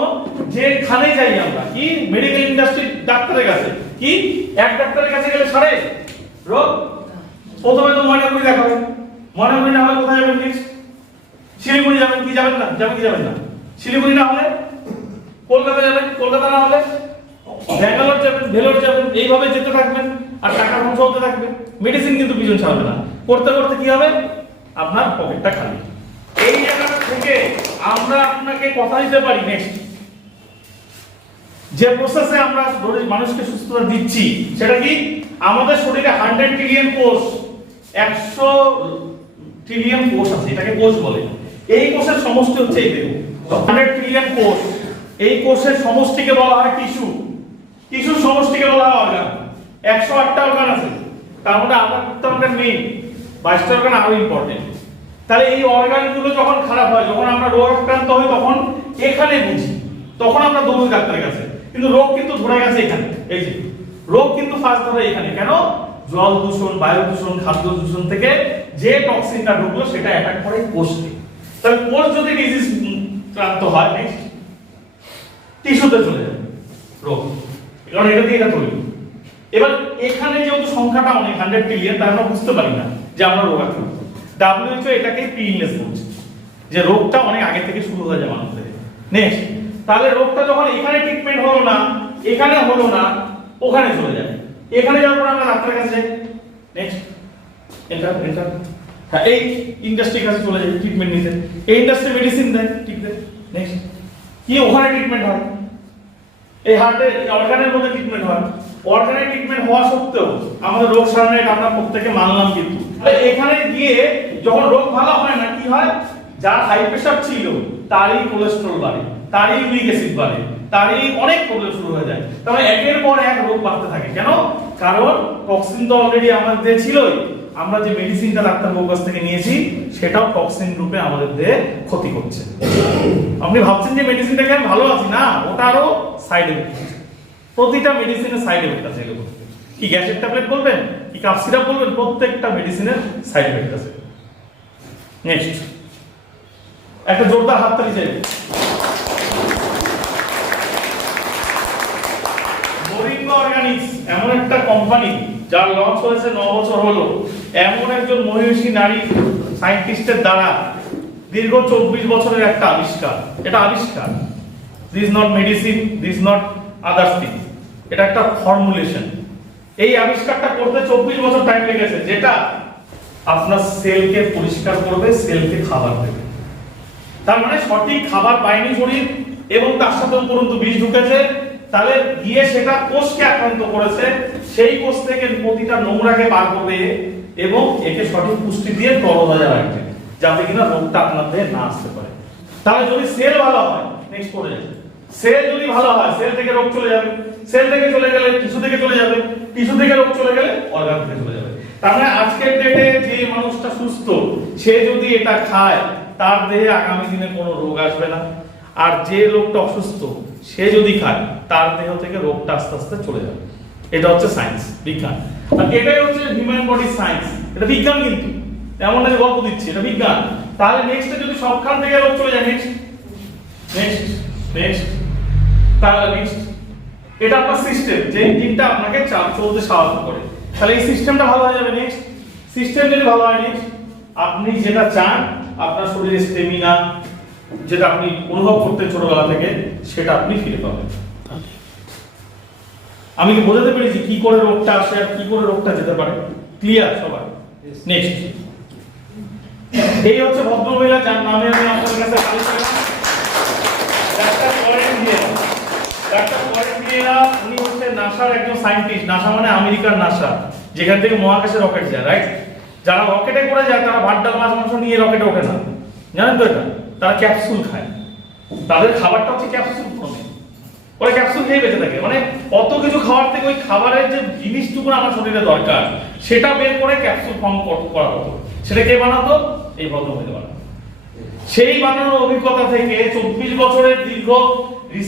যেখানে যাই আমরা, কি মেডিকেল ইন্ডাস্ট্রি ডাক্তারের কাছে, কি এক ডাক্তারের কাছে গেলে সারে রোগ? প্রথমে তো ময়নাগুড়ি দেখাবে, ময়নাগুড়ি না হলে কোথায় যাবেন? নেক্সট শিলিগুড়ি যাবেন, কি যাবেন না? যাবেন কি যাবেন না? শিলিগুড়ি না হলে কলকাতা যাবেন, কলকাতা না হলে ব্যাঙ্গালোর যাবেন, ভেলোর যাবেন, এইভাবে যেতে থাকবেন আর টাকা ধ্বংস হতে থাকবে। মেডিসিন কিন্তু পিছন ছাড়বে না, করতে করতে কি হবে? আপনার পকেটটা খালি। এই জায়গাটা থেকে আমরা আপনাকে কথা দিতে পারি, নেক্সট যে প্রসেসে আমরা মানুষকে সুস্থতা দিচ্ছি সেটা কি? আমাদের শরীরে 100 ট্রিলিয়ন কোষ, 100 ট্রিলিয়ন কোষ আছে, এটাকে কোষ বলে। এই কোষের সমষ্টি হচ্ছে এই দেহ, 100 ট্রিলিয়ন কোষ। এই কোষের সমষ্টিকে বলা হয় টিস্যু, টিস্যুর সমষ্টিকে বলা হয় অর্গান। 108টা অর্গান আছে, তার মধ্যে আধারটা অর্গান নেই, 22টা অর্গান আরো ইম্পর্টেন্ট। তাহলে এই অর্গানগুলো যখন খারাপ হয়, যখন আমরা রোগ আক্রান্ত হই, তখন এখানে বুঝি, তখন আমরা দৌড়ি ডাক্তারের কাছে। কিন্তু রোগ কিন্তু ধরে গেছে এখানে, এই যে রোগ কিন্তু ফার্স্ট ধরে এখানে। কেন? জল দূষণ, বায়ু দূষণ, খাদ্য দূষণ থেকে যে টক্সিনটা ঢুকলো সেটা অ্যাটাক করে কোষকে। তাহলে কোষ যদি ডিজিজ ক্রান্ত হয়, নেক্সট টিস্যুতে চলে যাবে রোগ, কারণ এটা দিয়ে এটা তৈরি। এবার এখানে যেহেতু সংখ্যাটা অনেক 100 ট্রিলিয়ন, তাই আমরা বুঝতে পারি না যে আমরা রোগাক্রান্ত। WHO এটাকে প্রি ইলনেস বলছে, যে রোগটা অনেক আগে থেকে শুরু হয়ে যায় মানুষদের। নেক্সট, তাহলে রোগটা যখন এখানে ট্রিটমেন্ট হলো না, এখানে হলো না, ওখানে চলে যায়। এখানে যাওয়ার পর আমরা ডাক্তারের কাছে যাই, নেক্সট এন্টার হ্যাঁ, এই ইন্ডাস্ট্রির কাছে চলে যাই ট্রিটমেন্ট নিতে। এই ইন্ডাস্ট্রি মেডিসিন দেয়, ঠিক দেয়। নেক্সট কি? ওখানে ট্রিটমেন্ট হয়। এই হার্টের অর্গানের মধ্যে ট্রিটমেন্ট হয়। অর্গানের ট্রিটমেন্ট হওয়া সত্ত্বেও আমাদের রোগ সারানো, এটা আমরা প্রত্যেকে মানলাম। কিন্তু এখানে গিয়ে যখন রোগ ভালো হয় না, কি হয়? যার হাই প্রেসার ছিল তারই কোলেস্টেরল বাড়ে, তারই ইউরিক অ্যাসিড বাড়ে, তারই অনেক প্রবলেম শুরু হয়ে যায়। তাহলে একের পর এক রোগ বাড়তে থাকে। কেন? কারণ টক্সিন তো অলরেডি আমাদের ছিলই। আমরা যে মেডিসিনটা ডাক্তারবাবুর কাছ থেকে নিয়েছি সেটাও টক্সিন রূপে আমাদের দেহে ক্ষতি করছে। আপনি ভাবছেন যে মেডিসিনটা খেয়ে ভালো আছি, না, ওটারও সাইড এফেক্ট আছে। প্রতিটা মেডিসিনের সাইড এফেক্ট আছে। এগুলো কি গ্যাসের ট্যাবলেট বলবেন, কি কাফ সিরাপ বলবেন, প্রত্যেকটা মেডিসিনের সাইড এফেক্ট আছে। নেক্সট, একটা জোরদার হাততালি চাই। মোরিঙ্গা অর্গানিক্স এমন একটা কোম্পানি যার লঞ্চ হয়েছে 9 বছর হলো। এমন একজন মহিষী নারী সায়েন্টিস্টের দ্বারা দীর্ঘ 24 বছরের একটা আবিষ্কার। এটা আবিষ্কার, this not medicine, this not others thing, এটা একটা ফর্মুলেশন। এই আবিষ্কারটা করতে 24 বছর টাইম লেগেছে, যেটা আপনার সেলকে পরিষ্কার করবে, সেলকে খাবার দেবে। তার মানে সঠিক খাবার পায়নি শরীর, এবং তার সাথে উপরন্তু বিষ ঢুকেছে। তাহলে গিয়ে সেটা কোষকে আক্রান্ত করেছে, সেই কোষ থেকে প্রতিটা নোংরাকে বার করবে এবং একে সঠিক পুষ্টি দিয়ে তরতাজা রাখবে, যাতে কিনা রোগটা আপনার দেহে না আসতে পারে। তাহলে যদি সেল ভালো হয়, নেক্সট পড়ে যাবে, সেল যদি ভালো হয়, সেল থেকে রোগ চলে যাবে, সেল থেকে চলে গেলে টিস্যু থেকে চলে যাবে, টিস্যু থেকে রোগ চলে গেলে অর্গান থেকে চলে যাবে। তার মানে আজকের ডেটে যে মানুষটা সুস্থ, সে যদি এটা খায়, তার দেহে আগামী দিনে কোনো রোগ আসবে না। আর যে লোকটা অসুস্থ, সে যদি খায়, তার দেহ থেকে রোগটা আস্তে আস্তে চলে যাবে। এটা হচ্ছে সায়েন্স, বিজ্ঞান। আর এটাই হচ্ছে হিউম্যান বডি সায়েন্স। এটা বিজ্ঞান, কিন্তু এমন না যে গল্প দিচ্ছি, এটা বিজ্ঞান। তাহলে নেক্সটে যদি সবখান থেকে রোগ চলে যায়, নেক্সট নেক্সট নেক্সট তাহলে নেক্সট এটা আপনার সিস্টেম, যে ইঞ্জিনটা আপনাকে চলতে সাহায্য করে। তাহলে এই সিস্টেমটা ভালো হয়ে যাবে। নেক্সট সিস্টেম যদি ভালো হয়, নেক্সট আপনি যেটা চান, আপনার শরীরে স্টেমিনা, যেটা আপনি অনুভব করতে ছোটবেলা থেকে, সেটা আপনি ফিরে পাবেন। আমি কি বোঝাতে পেরেছি কি করে রোগটা আসে আর কি করে রোগটা যেতে পারে? ক্লিয়ার সবার? নেক্সট, এই হচ্ছে ভদ্রমহিলা যার নামে আমি আপনাদের কাছে ডাক্তার করেন ভিয়েরা। ডাক্তার করেন ভিয়েরা উনি হচ্ছে নাসার একজন সায়েন্টিস্ট। নাসা মানে আমেরিকার নাসা, যেখান থেকে মহাকাশে রকেট যায়, রাইট? যারা রকেটে করে যায় তারা ভাত ডাল মাছ মাংস নিয়ে রকেটে ওঠে না, জানেন তো এটা? তারা ক্যাপসুল খায়। তাদের খাবারটা হচ্ছে ক্যাপসুল ফর্মে, ওরা ক্যাপসুল খেয়ে বেঁচে থাকে। মানে অত কিছু খাবার থেকে ওই খাবারের যে জিনিসটুকু আমার শরীরে দরকার, সেটা বের করে ক্যাপসুল ফর্ম করা হতো। সেটা কে বানাতো? এই ভদ্রমহিলা বানাতো। সেই বানানোর অভিজ্ঞতা থেকে 24 বছরের দীর্ঘ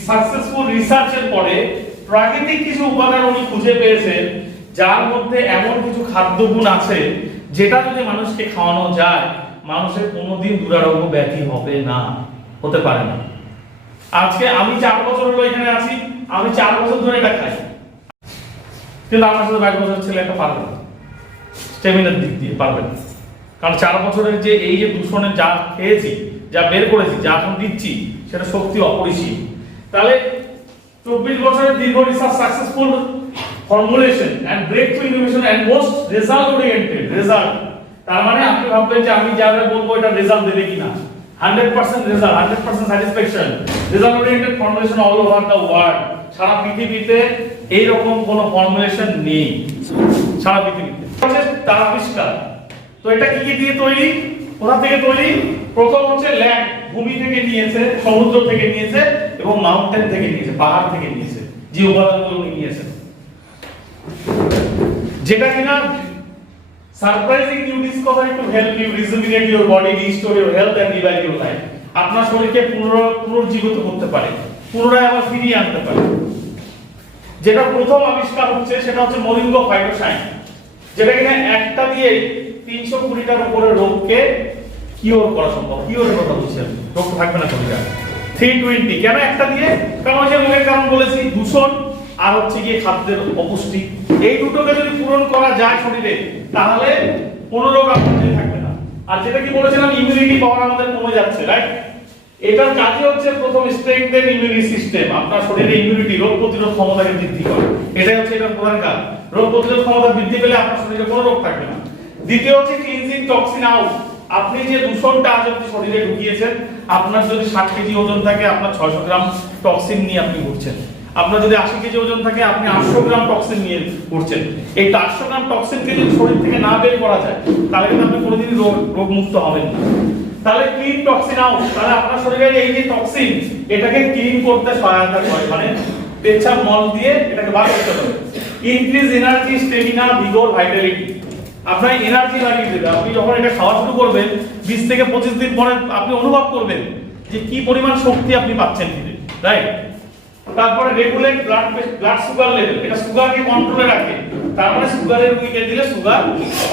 সাকসেসফুল রিসার্চের পরে প্রাকৃতিক কিছু উপাদান উনি খুঁজে পেয়েছেন, যার মধ্যে এমন কিছু খাদ্যগুণ আছে যেটা যদি মানুষকে খাওয়ানো যায় মানুষের কোনোদিন দুরারোগ্য ব্যাধি হবে না, হতে পারে না। আজকে আমি 4 বছর হলো এখানে আছি, আমি 4 বছর ধরে এটা খাই, কিন্তু আমার সাথে 22 বছরের ছেলে একটা পারবে না, স্টেমিনার দিক দিয়ে পারবে না। কারণ 4 বছরের যে এই যে দূষণের যা খেয়েছি, যা বের করেছি, যা এখন দিচ্ছি, সেটা শক্তি অপরিসীম। তাহলে 24 বছরের দীর্ঘ research, successful formulation and breakthrough innovation and most result oriented result. তার মানে আপনি ভাববেন যে আমি যা বলবো এটা রেজাল্ট দেবে কিনা, 100% result, 100% satisfaction, result oriented formulation all over the world. সারা পৃথিবীতে এই রকম কোনো ফর্মুলেশন নেই, সারা পৃথিবীতে। তার আবিষ্কার। তো এটা কি কি দিয়ে তৈরি, কোথা থেকে তৈরি? প্রথম হচ্ছে ল্যান্ড, ভূমি থেকে নিয়েছে, সমুদ্র থেকে নিয়েছে এবং মাউন্টেন থেকে নিয়েছে, পাহাড় থেকে নিয়েছে, যে উপাদানগুলো নিয়েছে, যেটা কিনা surprising new discovery to help you rejuvenate your body, restore your health and revive your life. আপনার শরীরকে পুনরুজ্জীবিত করতে পারে, পুনরায় আবার ফিরিয়ে আনতে পারে। যেটা প্রথম আবিষ্কার হচ্ছে সেটা হচ্ছে মোরিঙ্গো ফাইটোসাইন, যেটা কিনা একটা দিয়ে 320টার উপরে রোগকে কিওর করা সম্ভব। কিওরের কথা বলছি আমি, রোগ থাকবে না শরীরে। 320 কেন একটা দিয়ে? কারণ ওই যে রোগের কারণ বলেছি, দূষণ আর হচ্ছে গিয়ে খাদ্যের অপুষ্টি। এই দুটোকে যদি পূরণ করা যায় শরীরে, তাহলে কোনো রোগ আপনার থাকবে না। আর যেটা কি বলেছিলাম, ইমিউনিটি পাওয়ার আমাদের কমে যাচ্ছে, রাইট? এটার কাজই হচ্ছে প্রথম স্ট্রেংথেন ইমিউনিটি সিস্টেম, আপনার শরীরে ইমিউনিটি, রোগ প্রতিরোধ ক্ষমতাকে বৃদ্ধি করে। এটাই হচ্ছে এটার প্রধান কাজ। রোগ প্রতিরোধ ক্ষমতা বৃদ্ধি পেলে আপনার শরীরে কোনো রোগ থাকবে না। দ্বিতীয় হচ্ছে ক্লিনজিং টক্সিন আউট। আপনি যে দূষণটা আজ অবধি শরীরে ঢুকিয়েছেন, আপনার যদি 60 কেজি ওজন থাকে, আপনার 600 গ্রাম টক্সিন নিয়ে আপনি ঘুরছেন। আপনার যদি 80 কেজি ওজন থাকে, আপনি 800 গ্রাম টক্সিন নিয়ে ঘুরছেন। এই 800 গ্রাম টক্সিনকে যদি শরীর থেকে না বের করা যায়, তাহলে কিন্তু আপনি কোনোদিনই রোগ মুক্ত হবেন না। তাহলে ক্লিন টক্সিন আউট, তাহলে আপনার শরীরের এই যে টক্সিন, এটাকে ক্লিন করতে সহায়তা করে, মানে পেচ্ছাপ মল দিয়ে এটাকে বার করতে হবে। Increase energy, stamina, ভিগর, Vitality. আপনার এনার্জি বাড়িয়ে দেবে। আপনি যখন এটা খাওয়া শুরু করবেন, 20 থেকে 25 দিন পরে আপনি অনুভব করবেন যে কি পরিমাণ শক্তি আপনি পাচ্ছেন, রাইট? তারপরে রেগুলেট ব্লাড সুগার লেভেল, এটা সুগারকে কন্ট্রোলে রাখে। তার মানে সুগারের রুগীকে দিলে সুগার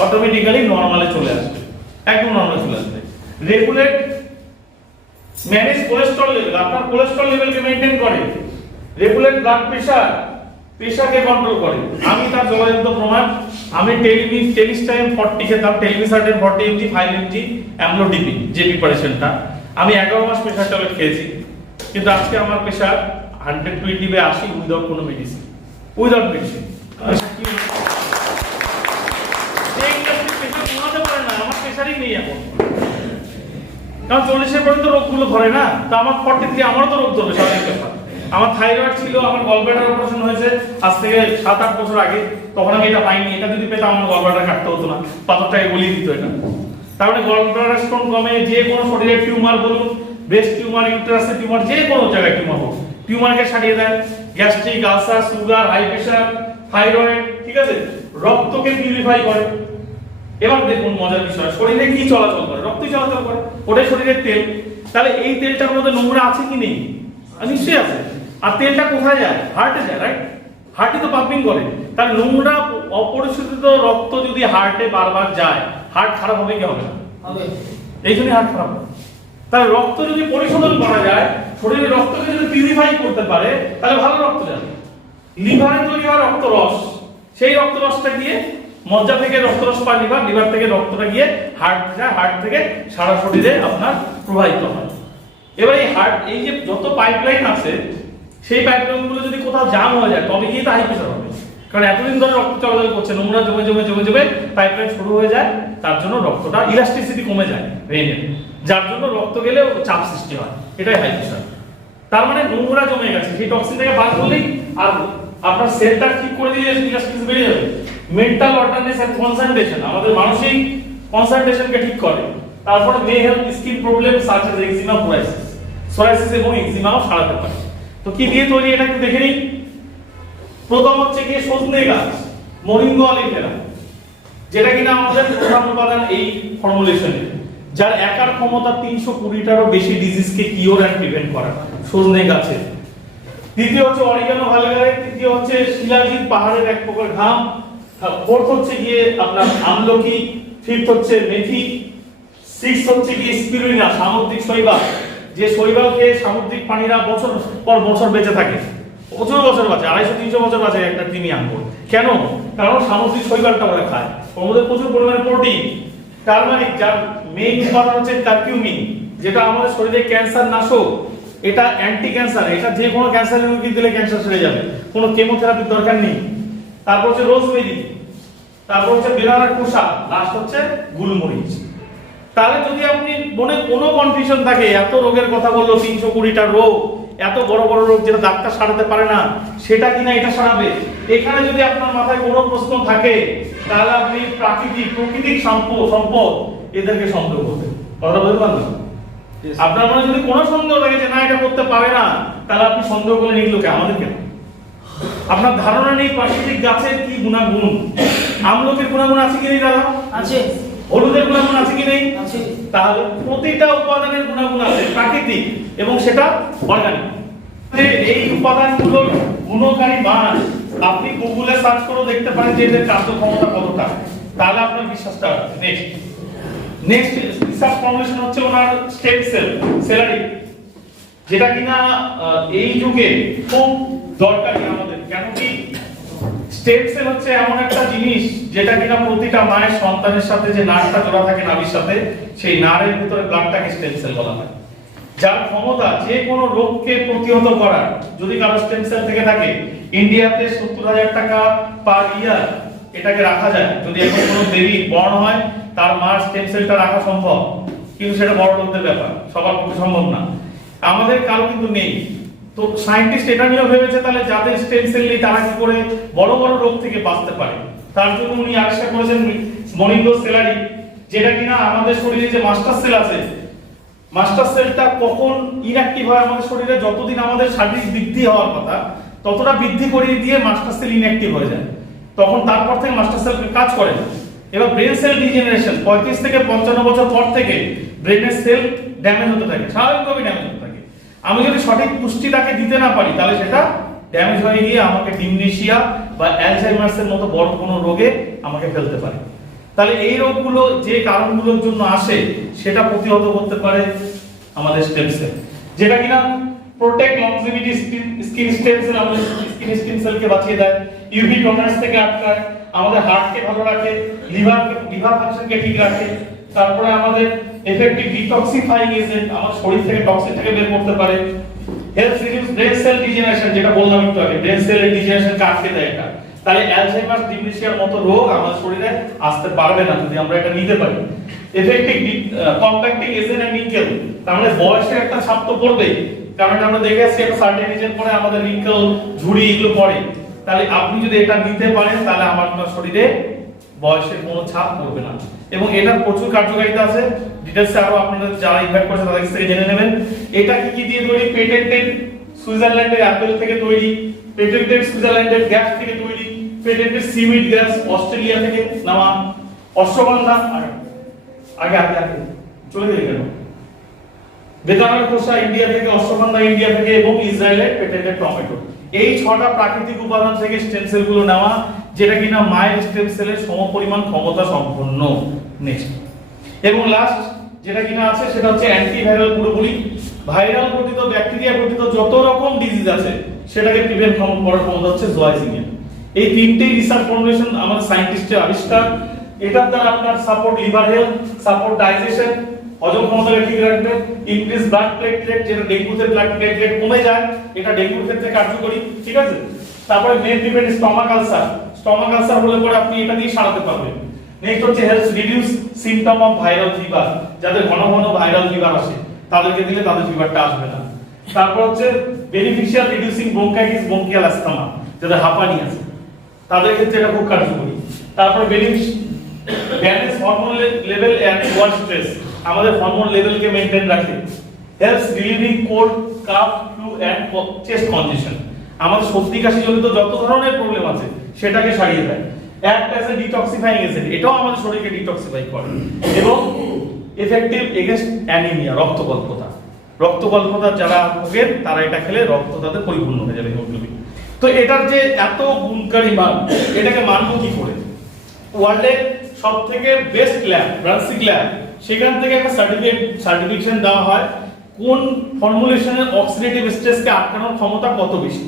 অটোমেটিক্যালি নরমালে চলে আসবে, একদম নরমালে চলে আসবে। রেগুলেট ম্যানেজ কোলেস্টেরল লেভেল, আপনার কোলেস্টেরল লেভেলকে মেইনটেইন করে। রেগুলেট ব্লাড প্রেসার, প্রেসারকে কন্ট্রোল করে। আমি তার জলযুক্ত প্রমাণ, আমি টেলিস্টাইম 40 খেতাম, টেলিসার্টেন 40 mg 5 mg অ্যামলোডিপি, যে প্রিপারেশনটা আমি 11 মাস প্রেসার ট্যাবলেট খেয়েছি, কিন্তু আজকে আমার প্রেসার 120/80 উইদাউট কোনো মেডিসিন, উইদাউট মেডিসিন। আমার প্রেসারই নেই এখন, কারণ 40-এর পরে তো রোগগুলো ধরে না। তা আমার 43, আমারও তো রোগ ধরবে, স্বাভাবিক ব্যাপার। আমার থাইরয়েড ছিল, আমার গলব্লাডার অপারেশন হয়েছে আজ থেকে 7-8 বছর আগে, তখন আমি এটা পাইনি। এটা যদি পেতাম আমার গলব্লাডার কাটতে হতো না, পাথরটাকে গলিয়ে দিত এটা। তারপরে গলব্লাডার স্টোন কমে, যে কোনো শরীরের টিউমার বলুন, ব্রেস্ট টিউমার, ইউটেরাসের টিউমার, যে কোনো জায়গায় টিউমার হোক, টিউমারকে সারিয়ে দেয়। Gastric ulcer, sugar, high pressure, thyroid, ঠিক আছে, রক্তকে পিউরিফাই করে। এবার দেখুন মজার বিষয়, শরীরে কি চলাচল করে? রক্তই চলাচল করে, ওটাই শরীরের তেল। তাহলে এই তেলটার মধ্যে নোংরা আছে কি নেই? নিশ্চয়ই আছে। আর তেলটা কোথায় যায়? হার্টে যায়, রাইট? হার্টে তো পাম্পিং করে। তাহলে নোংরা অপরিশোধিত রক্ত যদি হার্টে বারবার যায়, হার্ট খারাপ হবে কি হবে না? এই জন্যই হার্ট খারাপ হয়। তাহলে রক্ত যদি পরিশোধন করা যায়, শরীরের রক্তকে যদি পিউরিফাই করতে পারে, তাহলে ভালো রক্ত যাবে। লিভারে তৈরি হয় রক্তরস, সেই রক্তরসটা গিয়ে মজ্জা থেকে রক্তরস পায় লিভার, লিভার থেকে রক্তটা গিয়ে হার্ট যায়, হার্ট থেকে সারা শরীরে আপনার প্রবাহিত হয়। এবার এই হার্ট, এই যে যত পাইপলাইন আছে, সেই পাইপলাইনগুলো যদি কোথাও জাম হয়ে যায়, তবে গিয়ে তো হাই প্রেসার হবে। কারণ এতদিন ধরে রক্ত চলাচল করছে, নোংরা জমে জমে জমে জমে পাইপলাইন শুরু হয়ে যায়, তার জন্য রক্তটা ইলাস্টিসিটি কমে যায় ভেইনে, যার জন্য রক্ত গেলে চাপ সৃষ্টি হয়, এটাই হাই প্রেসার। তার মানে নোংরা জমে গেছে, সেই টক্সিনটাকে বার করলেই আর আপনার সেলটা ঠিক করে দিলে ইলাস্টিসিটি বেড়ে যাবে। মেন্টাল অর্গানাইজ এন্ড কনসেন্ট্রেশন, আমাদের মানসিক কনসেন্ট্রেশনকে ঠিক করে। তারপরে may help skin problem such as এক্সিমা, psoriasis এবং এক্সিমাও সারাতে পারে। তো কি দিয়ে তৈরি এটা একটু দেখে নিই। প্রথম হচ্ছে কি সজনে গাছ, মরিঙ্গো অলিভেরা, যেটা কিনা আমাদের প্রধান উপাদান এই ফর্মুলেশনে, যার একার ক্ষমতা 320টারও বেশি ডিজিজকে কিওর এন্ড প্রিভেন্ট করা, সজনে গাছে। দ্বিতীয় হচ্ছে অরিগানো ভালগারে, তৃতীয় হচ্ছে শিলাজিৎ, পাহাড়ের এক প্রকার ঘাম, ফোর্থ হচ্ছে গিয়ে আপনার আমলকি, ফিফথ হচ্ছে মেথি, সিক্স হচ্ছে গিয়ে স্পিরুলিনা সামুদ্রিক শৈবাল, যে শৈবাল খেয়ে সামুদ্রিক প্রাণীরা বছর পর বছর বেঁচে থাকে, প্রচুর বছর বাঁচে, 250-300 বছর বাঁচে একটা তিমি আঙ্গুর। কেন? কারণ সামুদ্রিক শৈবালটা ওরা খায়, ওর মধ্যে প্রচুর পরিমাণে প্রোটিন। টারমারিক, যার মেইন উপাদান হচ্ছে কারকিউমিন, যেটা আমাদের শরীরে ক্যান্সার নাশক, এটা অ্যান্টি ক্যান্সার, এটা যে কোনো ক্যান্সারের রোগী দিলে ক্যান্সার সেরে যাবে, কোনো কেমোথেরাপির দরকার নেই। তারপর হচ্ছে রোজমেরি, তারপর হচ্ছে বেলানার খোসা, লাস্ট হচ্ছে গুলমরিচ। তাহলে যদি আপনি মনে কোনো কনফিউশন থাকে, এত রোগের কথা বললো 320টা রোগ, এত বড় বড় রোগ যেটা ডাক্তার সারাতে পারে না, সেটা কিনা এটা সারাবে, এখানে যদি আপনার মাথায় কোনো প্রশ্ন থাকে, তাহলে আপনি প্রাকৃতিক সম্পদ এদেরকে সন্দেহ করবেন। কথা বলতে পারবেন? আপনার মনে যদি কোনো সন্দেহ থাকে যে না এটা করতে পারে না, তাহলে আপনি সন্দেহ করে নিল কে? আমাদের কেন? আপনার ধারণা নেই প্রাকৃতিক গাছের কি গুণাগুণ। আমলকির গুণাগুণ আছে কি নেই দাদা? আছে। হলুদের গুণাগুণ আছে কি নেই? আছে। তাহলে প্রতিটা উপাদানের গুণাগুণ আছে প্রাকৃতিক, এবং সেটা অর্গানিক। এই উপাদানগুলোর গুণকারী মান আপনি গুগলে সার্চ করে দেখতে পারেন যে এদের কার্যক্ষমতা কতটা, তাহলে আপনার বিশ্বাসটা আসবে। নেক্সট রিসার্চ ফাউন্ডেশন হচ্ছে ওনার স্টেম সেলারি, যেটা কিনা এই যুগে খুব দরকারি আমাদের। কেন কি? স্টেম সেল হচ্ছে এমন একটা জিনিস যেটা কিনা প্রতিটা মায়ের সন্তানের সাথে যে নাড়টা জোড়া থাকে নাভির সাথে, সেই নাড়ের ভিতরে ব্লাডটাকে স্টেম সেল বলা হয়, যার ক্ষমতা যে কোনো রোগকে প্রতিহত করার। যদি কারো স্টেম সেল থেকে থাকে, ইন্ডিয়াতে 70,000 টাকা পার ইয়ার এটাকে রাখা যায়। যদি এখন কোনো বেবি বর্ন হয়, তার মার স্টেম সেলটা রাখা সম্ভব, কিন্তু সেটা বড় লোকদের ব্যাপার, সবার পক্ষে সম্ভব না। আমাদের কারো কিন্তু নেই। তো সায়েন্টিস্ট এটা নিয়ে ভেবেছে তাহলে যাদের স্টেম সেল নেই তারা কি করে বড় বড় রোগ থেকে বাঁচতে পারে। তার জন্য উনি আবিষ্কার করেছেন মনিঙ্গো সেলারি, যেটা কিনা আমাদের শরীরে যে মাস্টার সেল আছে, মাস্টার সেলটা কখন ইনঅ্যাক্টিভ হয় আমাদের শরীরে, যতদিন আমাদের শারীরিক বৃদ্ধি হওয়ার কথা ততটা বৃদ্ধি করিয়ে দিয়ে মাস্টার সেল ইনঅ্যাক্টিভ হয়ে যায়, তখন তারপর থেকে মাস্টার সেল কাজ করে না। এবার ব্রেন সেল ডিজেনারেশন 35 থেকে 55 বছর পর থেকে ব্রেনের সেল ড্যামেজ হতে থাকে, স্বাভাবিকভাবে ড্যামেজ হতে থাকে। আমি যদি সঠিক পুষ্টি তাকে দিতে না পারি, তাহলে সেটা ড্যামেজ হয়ে গিয়ে আমাকে ডিমনেশিয়া বা অ্যালজাইমার্সের মতো বড় কোনো রোগে আমাকে ফেলতে পারে। তাহলে এই রোগগুলো যে কারণগুলোর জন্য আসে, সেটা প্রতিহত করতে পারে আমাদের স্টেম সেল, যেটা কিনা protect longevity skin stem cell, আমাদের স্কিন সেলকে বাঁচিয়ে দেয়, ইউভি টলারেন্স থেকে আটকায়, আমাদের হার্টকে ভালো রাখে, লিভার ফাংশনকে ঠিক রাখে, তারপরে আমাদের এফেক্টিভ ডিটক্সিফাইং এজেন্ট, আমার শরীর থেকে টক্সিন থেকে বের করতে পারে, help reduce brain cell degeneration, যেটা বললাম একটু আগে, ব্রেন সেলের ডিজেনারেশন কাটতে দেয় এটা। তাহলে অ্যালজাইমার্স ডিমেনশিয়ার মতো রোগ আমাদের শরীরে আসতে পারবে না যদি আমরা এটা নিতে পারি। Effective compacting agent and nickel, তার মানে বয়সের একটা ছাপ তো পড়বে, কারণ আমরা দেখে আসছি একটা সার্টেন এজের পরে আমাদের রিঙ্কেল, ঝুড়ি এগুলো পড়ে। তাহলে আপনি যদি এটা নিতে পারেন, তাহলে আপনার শরীরে বয়সের কোনো ছাপ পড়বে না, এবং এটার প্রচুর কার্যকারিতা আছে। ডিটেইলসে আরো আপনাদের যারা ইনভাইট করেছে তাদের কাছ থেকে জেনে নেবেন। এটা কি দিয়ে তৈরি? পেটেন্টেড সুইজারল্যান্ডের অ্যাপেল থেকে তৈরি, পেটেন্টেড সুইজারল্যান্ডের গ্যাস থেকে তৈরি, পেটেন্টেড সিউইড গ্যাস অস্ট্রেলিয়া থেকে নেওয়া, অশ্বগন্ধা আগে আগে আগে চলে গেল কেন, বেদানার খোসা ইন্ডিয়া থেকে, অশ্বগন্ধা ইন্ডিয়া থেকে, এবং ইসরায়েলের পেটেন্টেড টমেটো। এই 6টা প্রাকৃতিক উপাদান থেকে স্টেম সেলগুলো নেওয়া, যেটা কিনা মায়ের স্টেম সেলের সমপরিমাণ ক্ষমতা সম্পন্ন। নেক্সট এবং লাস্ট যেটা কিনা আছে সেটা হচ্ছে অ্যান্টিভাইরাল। পুরোপুরি ভাইরাল ঘটিত, ব্যাকটেরিয়া ঘটিত যত রকম ডিজিজ আছে সেটাকে প্রিভেন্ট করার ক্ষমতা হচ্ছে জয়জিনিয়া। এই তিনটেই রিসার্চ ফাউন্ডেশন আমাদের সায়েন্টিস্টের আবিষ্কার। এটার দ্বারা আপনার support liver health, support digestion, হজম ক্ষমতাকে ঠিক রাখবে, ইনক্রিজ ব্লাড প্লেটলেট, যেটা ডেঙ্গুতে ব্লাড প্লেটলেট কমে যায়, এটা ডেঙ্গুর ক্ষেত্রে কার্যকরী, ঠিক আছে। তারপরে মেন প্রিভেন্ট স্টমাক আলসার হলে পরে আপনি এটা দিয়ে সারাতে পারবেন। নেক্সট হচ্ছে helps reduce symptom of viral fever, যাদের ঘন ঘন ভাইরাল ফিভার আসে তাদেরকে দিলে তাদের ফিভারটা আসবে না। তারপর হচ্ছে beneficial reducing bronchitis, bronchial asthma, যাদের হাঁপানি আছে তাদের ক্ষেত্রে এটা খুব কার্যকরী। তারপর balance hormone level and ward stress, আমাদের হরমোন লেভেলকে মেইনটেইন রাখে। Helps relieving cold, cough, flu and chest congestion, আমাদের সর্দি কাশি জনিত যত ধরনের প্রবলেম আছে সেটাকে সারিয়ে দেয়। Act as a detoxifying agent, এটাও আমাদের শরীরকে ডিটক্সিফাই করে। এবং এফেক্টিভ এগেইনস্ট অ্যানিমিয়া, রক্তকল্পতা যারা ভোগেন তারা এটা খেলে রক্ত তাদের পরিপূর্ণ হয়ে যাবে, হিমোগ্লোবিন। তো এটার যে এত গুণকারী মান, এটাকে মানবো কি করে? ওয়ার্ল্ডের সবথেকে বেস্ট ল্যাব ব্রান্সিক ল্যাব, সেখান থেকে একটা সার্টিফিকেশন দেওয়া হয় কোন ফর্মুলেশনের অক্সিডেটিভ স্ট্রেসকে আটকানোর ক্ষমতা কত বেশি।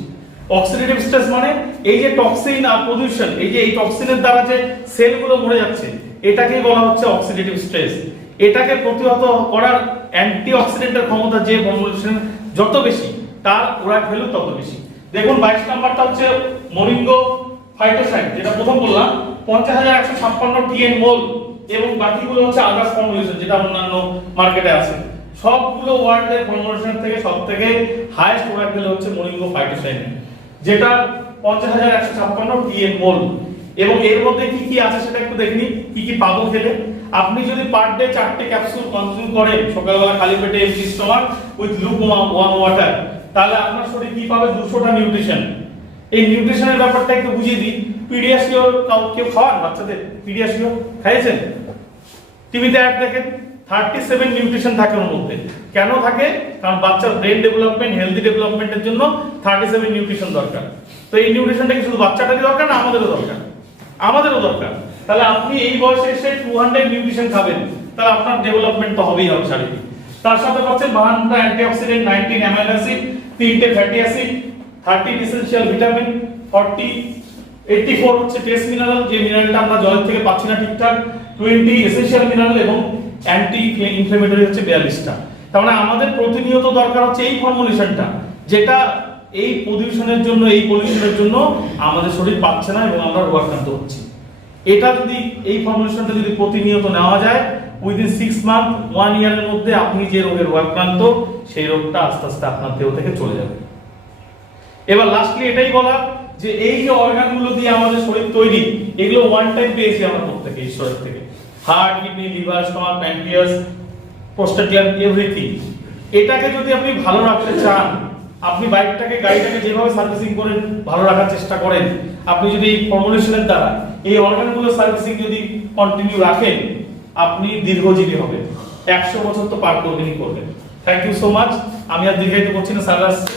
অক্সিডেটিভ স্ট্রেস মানে এই যে টক্সিন আর পলিউশন, এই যে এই টক্সিনের দ্বারা যে সেলগুলো মরে যাচ্ছে, এটাকেই বলা হচ্ছে অক্সিডেটিভ স্ট্রেস। এটাকে প্রতিহত করার অ্যান্টিঅক্সিডেন্টের ক্ষমতা যে ফর্মুলেশন যত বেশি, তার ওরাক ভ্যালু তত বেশি। দেখুন 22 নাম্বারটা হচ্ছে মরিঙ্গো ফাইটোসাইড, যেটা প্রথম বললাম 50156 টিএন মোল, এবং বাকিগুলো হচ্ছে আদার্স ফর্মুলেশন যেটা অন্যান্য মার্কেটে আছে। সবগুলো ওয়ার্ল্ডের ফর্মুলেশন থেকে সবথেকে হাইয়েস্ট ওরাক ভ্যালু হচ্ছে মরিঙ্গো ফাইটোসাইড, যেটা 50156 টিএন মোল। এবং এর মধ্যে কি কি আছে সেটা একটু দেখনি, কি কি পাবো খেলে। আপনি যদি পার ডে 4টে ক্যাপসুল কনজিউম করেন সকালবেলা খালি পেটে এমটি স্টমাক উইথ লুকওয়ার্ম ওয়াটার, তাহলে আপনার শরীর কি পাবে? 200টা নিউট্রিশন। এই নিউট্রিশনের ব্যাপারটা একটু বুঝিয়ে দিই। পিডিয়াশিওর কেউ খাওয়ান বাচ্চাদের? পিডিয়াশিওর খাইয়েছেন? টিভিতে অ্যাড দেখেন, 37 নিউট্রিশন থাকে ওর মধ্যে। কেন থাকে? কারণ বাচ্চার ব্রেন ডেভেলপমেন্ট, হেলদি ডেভেলপমেন্টের জন্য 37 নিউট্রিশন দরকার। তো এই নিউট্রিশনটা কি শুধু বাচ্চাটারই দরকার না আমাদেরও দরকার? আমাদেরও দরকার। তাহলে আপনি এই বয়সে এসে 200 নিউট্রিশন খাবেন, তাহলে আপনার ডেভেলপমেন্ট তো হবেই হবে শারীরিক। তার সাথে পাচ্ছেন 52টা অ্যান্টিঅক্সিডেন্ট, 19 অ্যামাইনো অ্যাসিড, 3টে ফ্যাটি অ্যাসিড, 30 এসেনশিয়াল ভিটামিন, 84 হচ্ছে ট্রেস মিনারেল, যে মিনারেলটা আমরা জলের থেকে পাচ্ছি না ঠিকঠাক, 20 এসেনশিয়াল মিনারেল, এবং অ্যান্টি ইনফ্লেমেটরি হচ্ছে 42টা। তার মানে আমাদের প্রতিনিয়ত দরকার হচ্ছে এই ফর্মুলেশনটা, যেটা এই পলিউশনের জন্য আমাদের শরীর পাচ্ছে না এবং আমরা রোগাক্রান্ত হচ্ছি। এটা যদি এই ফর্মুলেশনটা যদি প্রতিনিয়ত নেওয়া যায়, উইদিন 6 মান্থ 1 ইয়ারের মধ্যে আপনি যে রোগে রোগাক্রান্ত, সেই রোগটা আস্তে আস্তে আপনার দেহ থেকে চলে যাবে। এবার লাস্টলি এটাই বলা যে এই যে অর্গানগুলো দিয়ে আমাদের শরীর তৈরি, এগুলো ওয়ান টাইম পেয়েছি আমরা প্রত্যেকে ঈশ্বরের থেকে। Heart, kidney, liver, stomach, pancreas, prostate gland, everything. এটাকে যদি আপনি ভালো রাখতে চান, আপনি গাড়িটাকে যেভাবে সার্ভিসিং করেন ভালো রাখার চেষ্টা করেন, আপনি যদি এই ফর্মুলেশনের দ্বারা এই অর্গানগুলো সার্ভিসিং যদি কন্টিনিউ রাখেন, আপনি দীর্ঘজীবী হবেন। 100 বছর তো পার করবেনই করবেন। Thank you so much. আমি আর দীর্ঘায়িত করছি না, স্যার আসছে।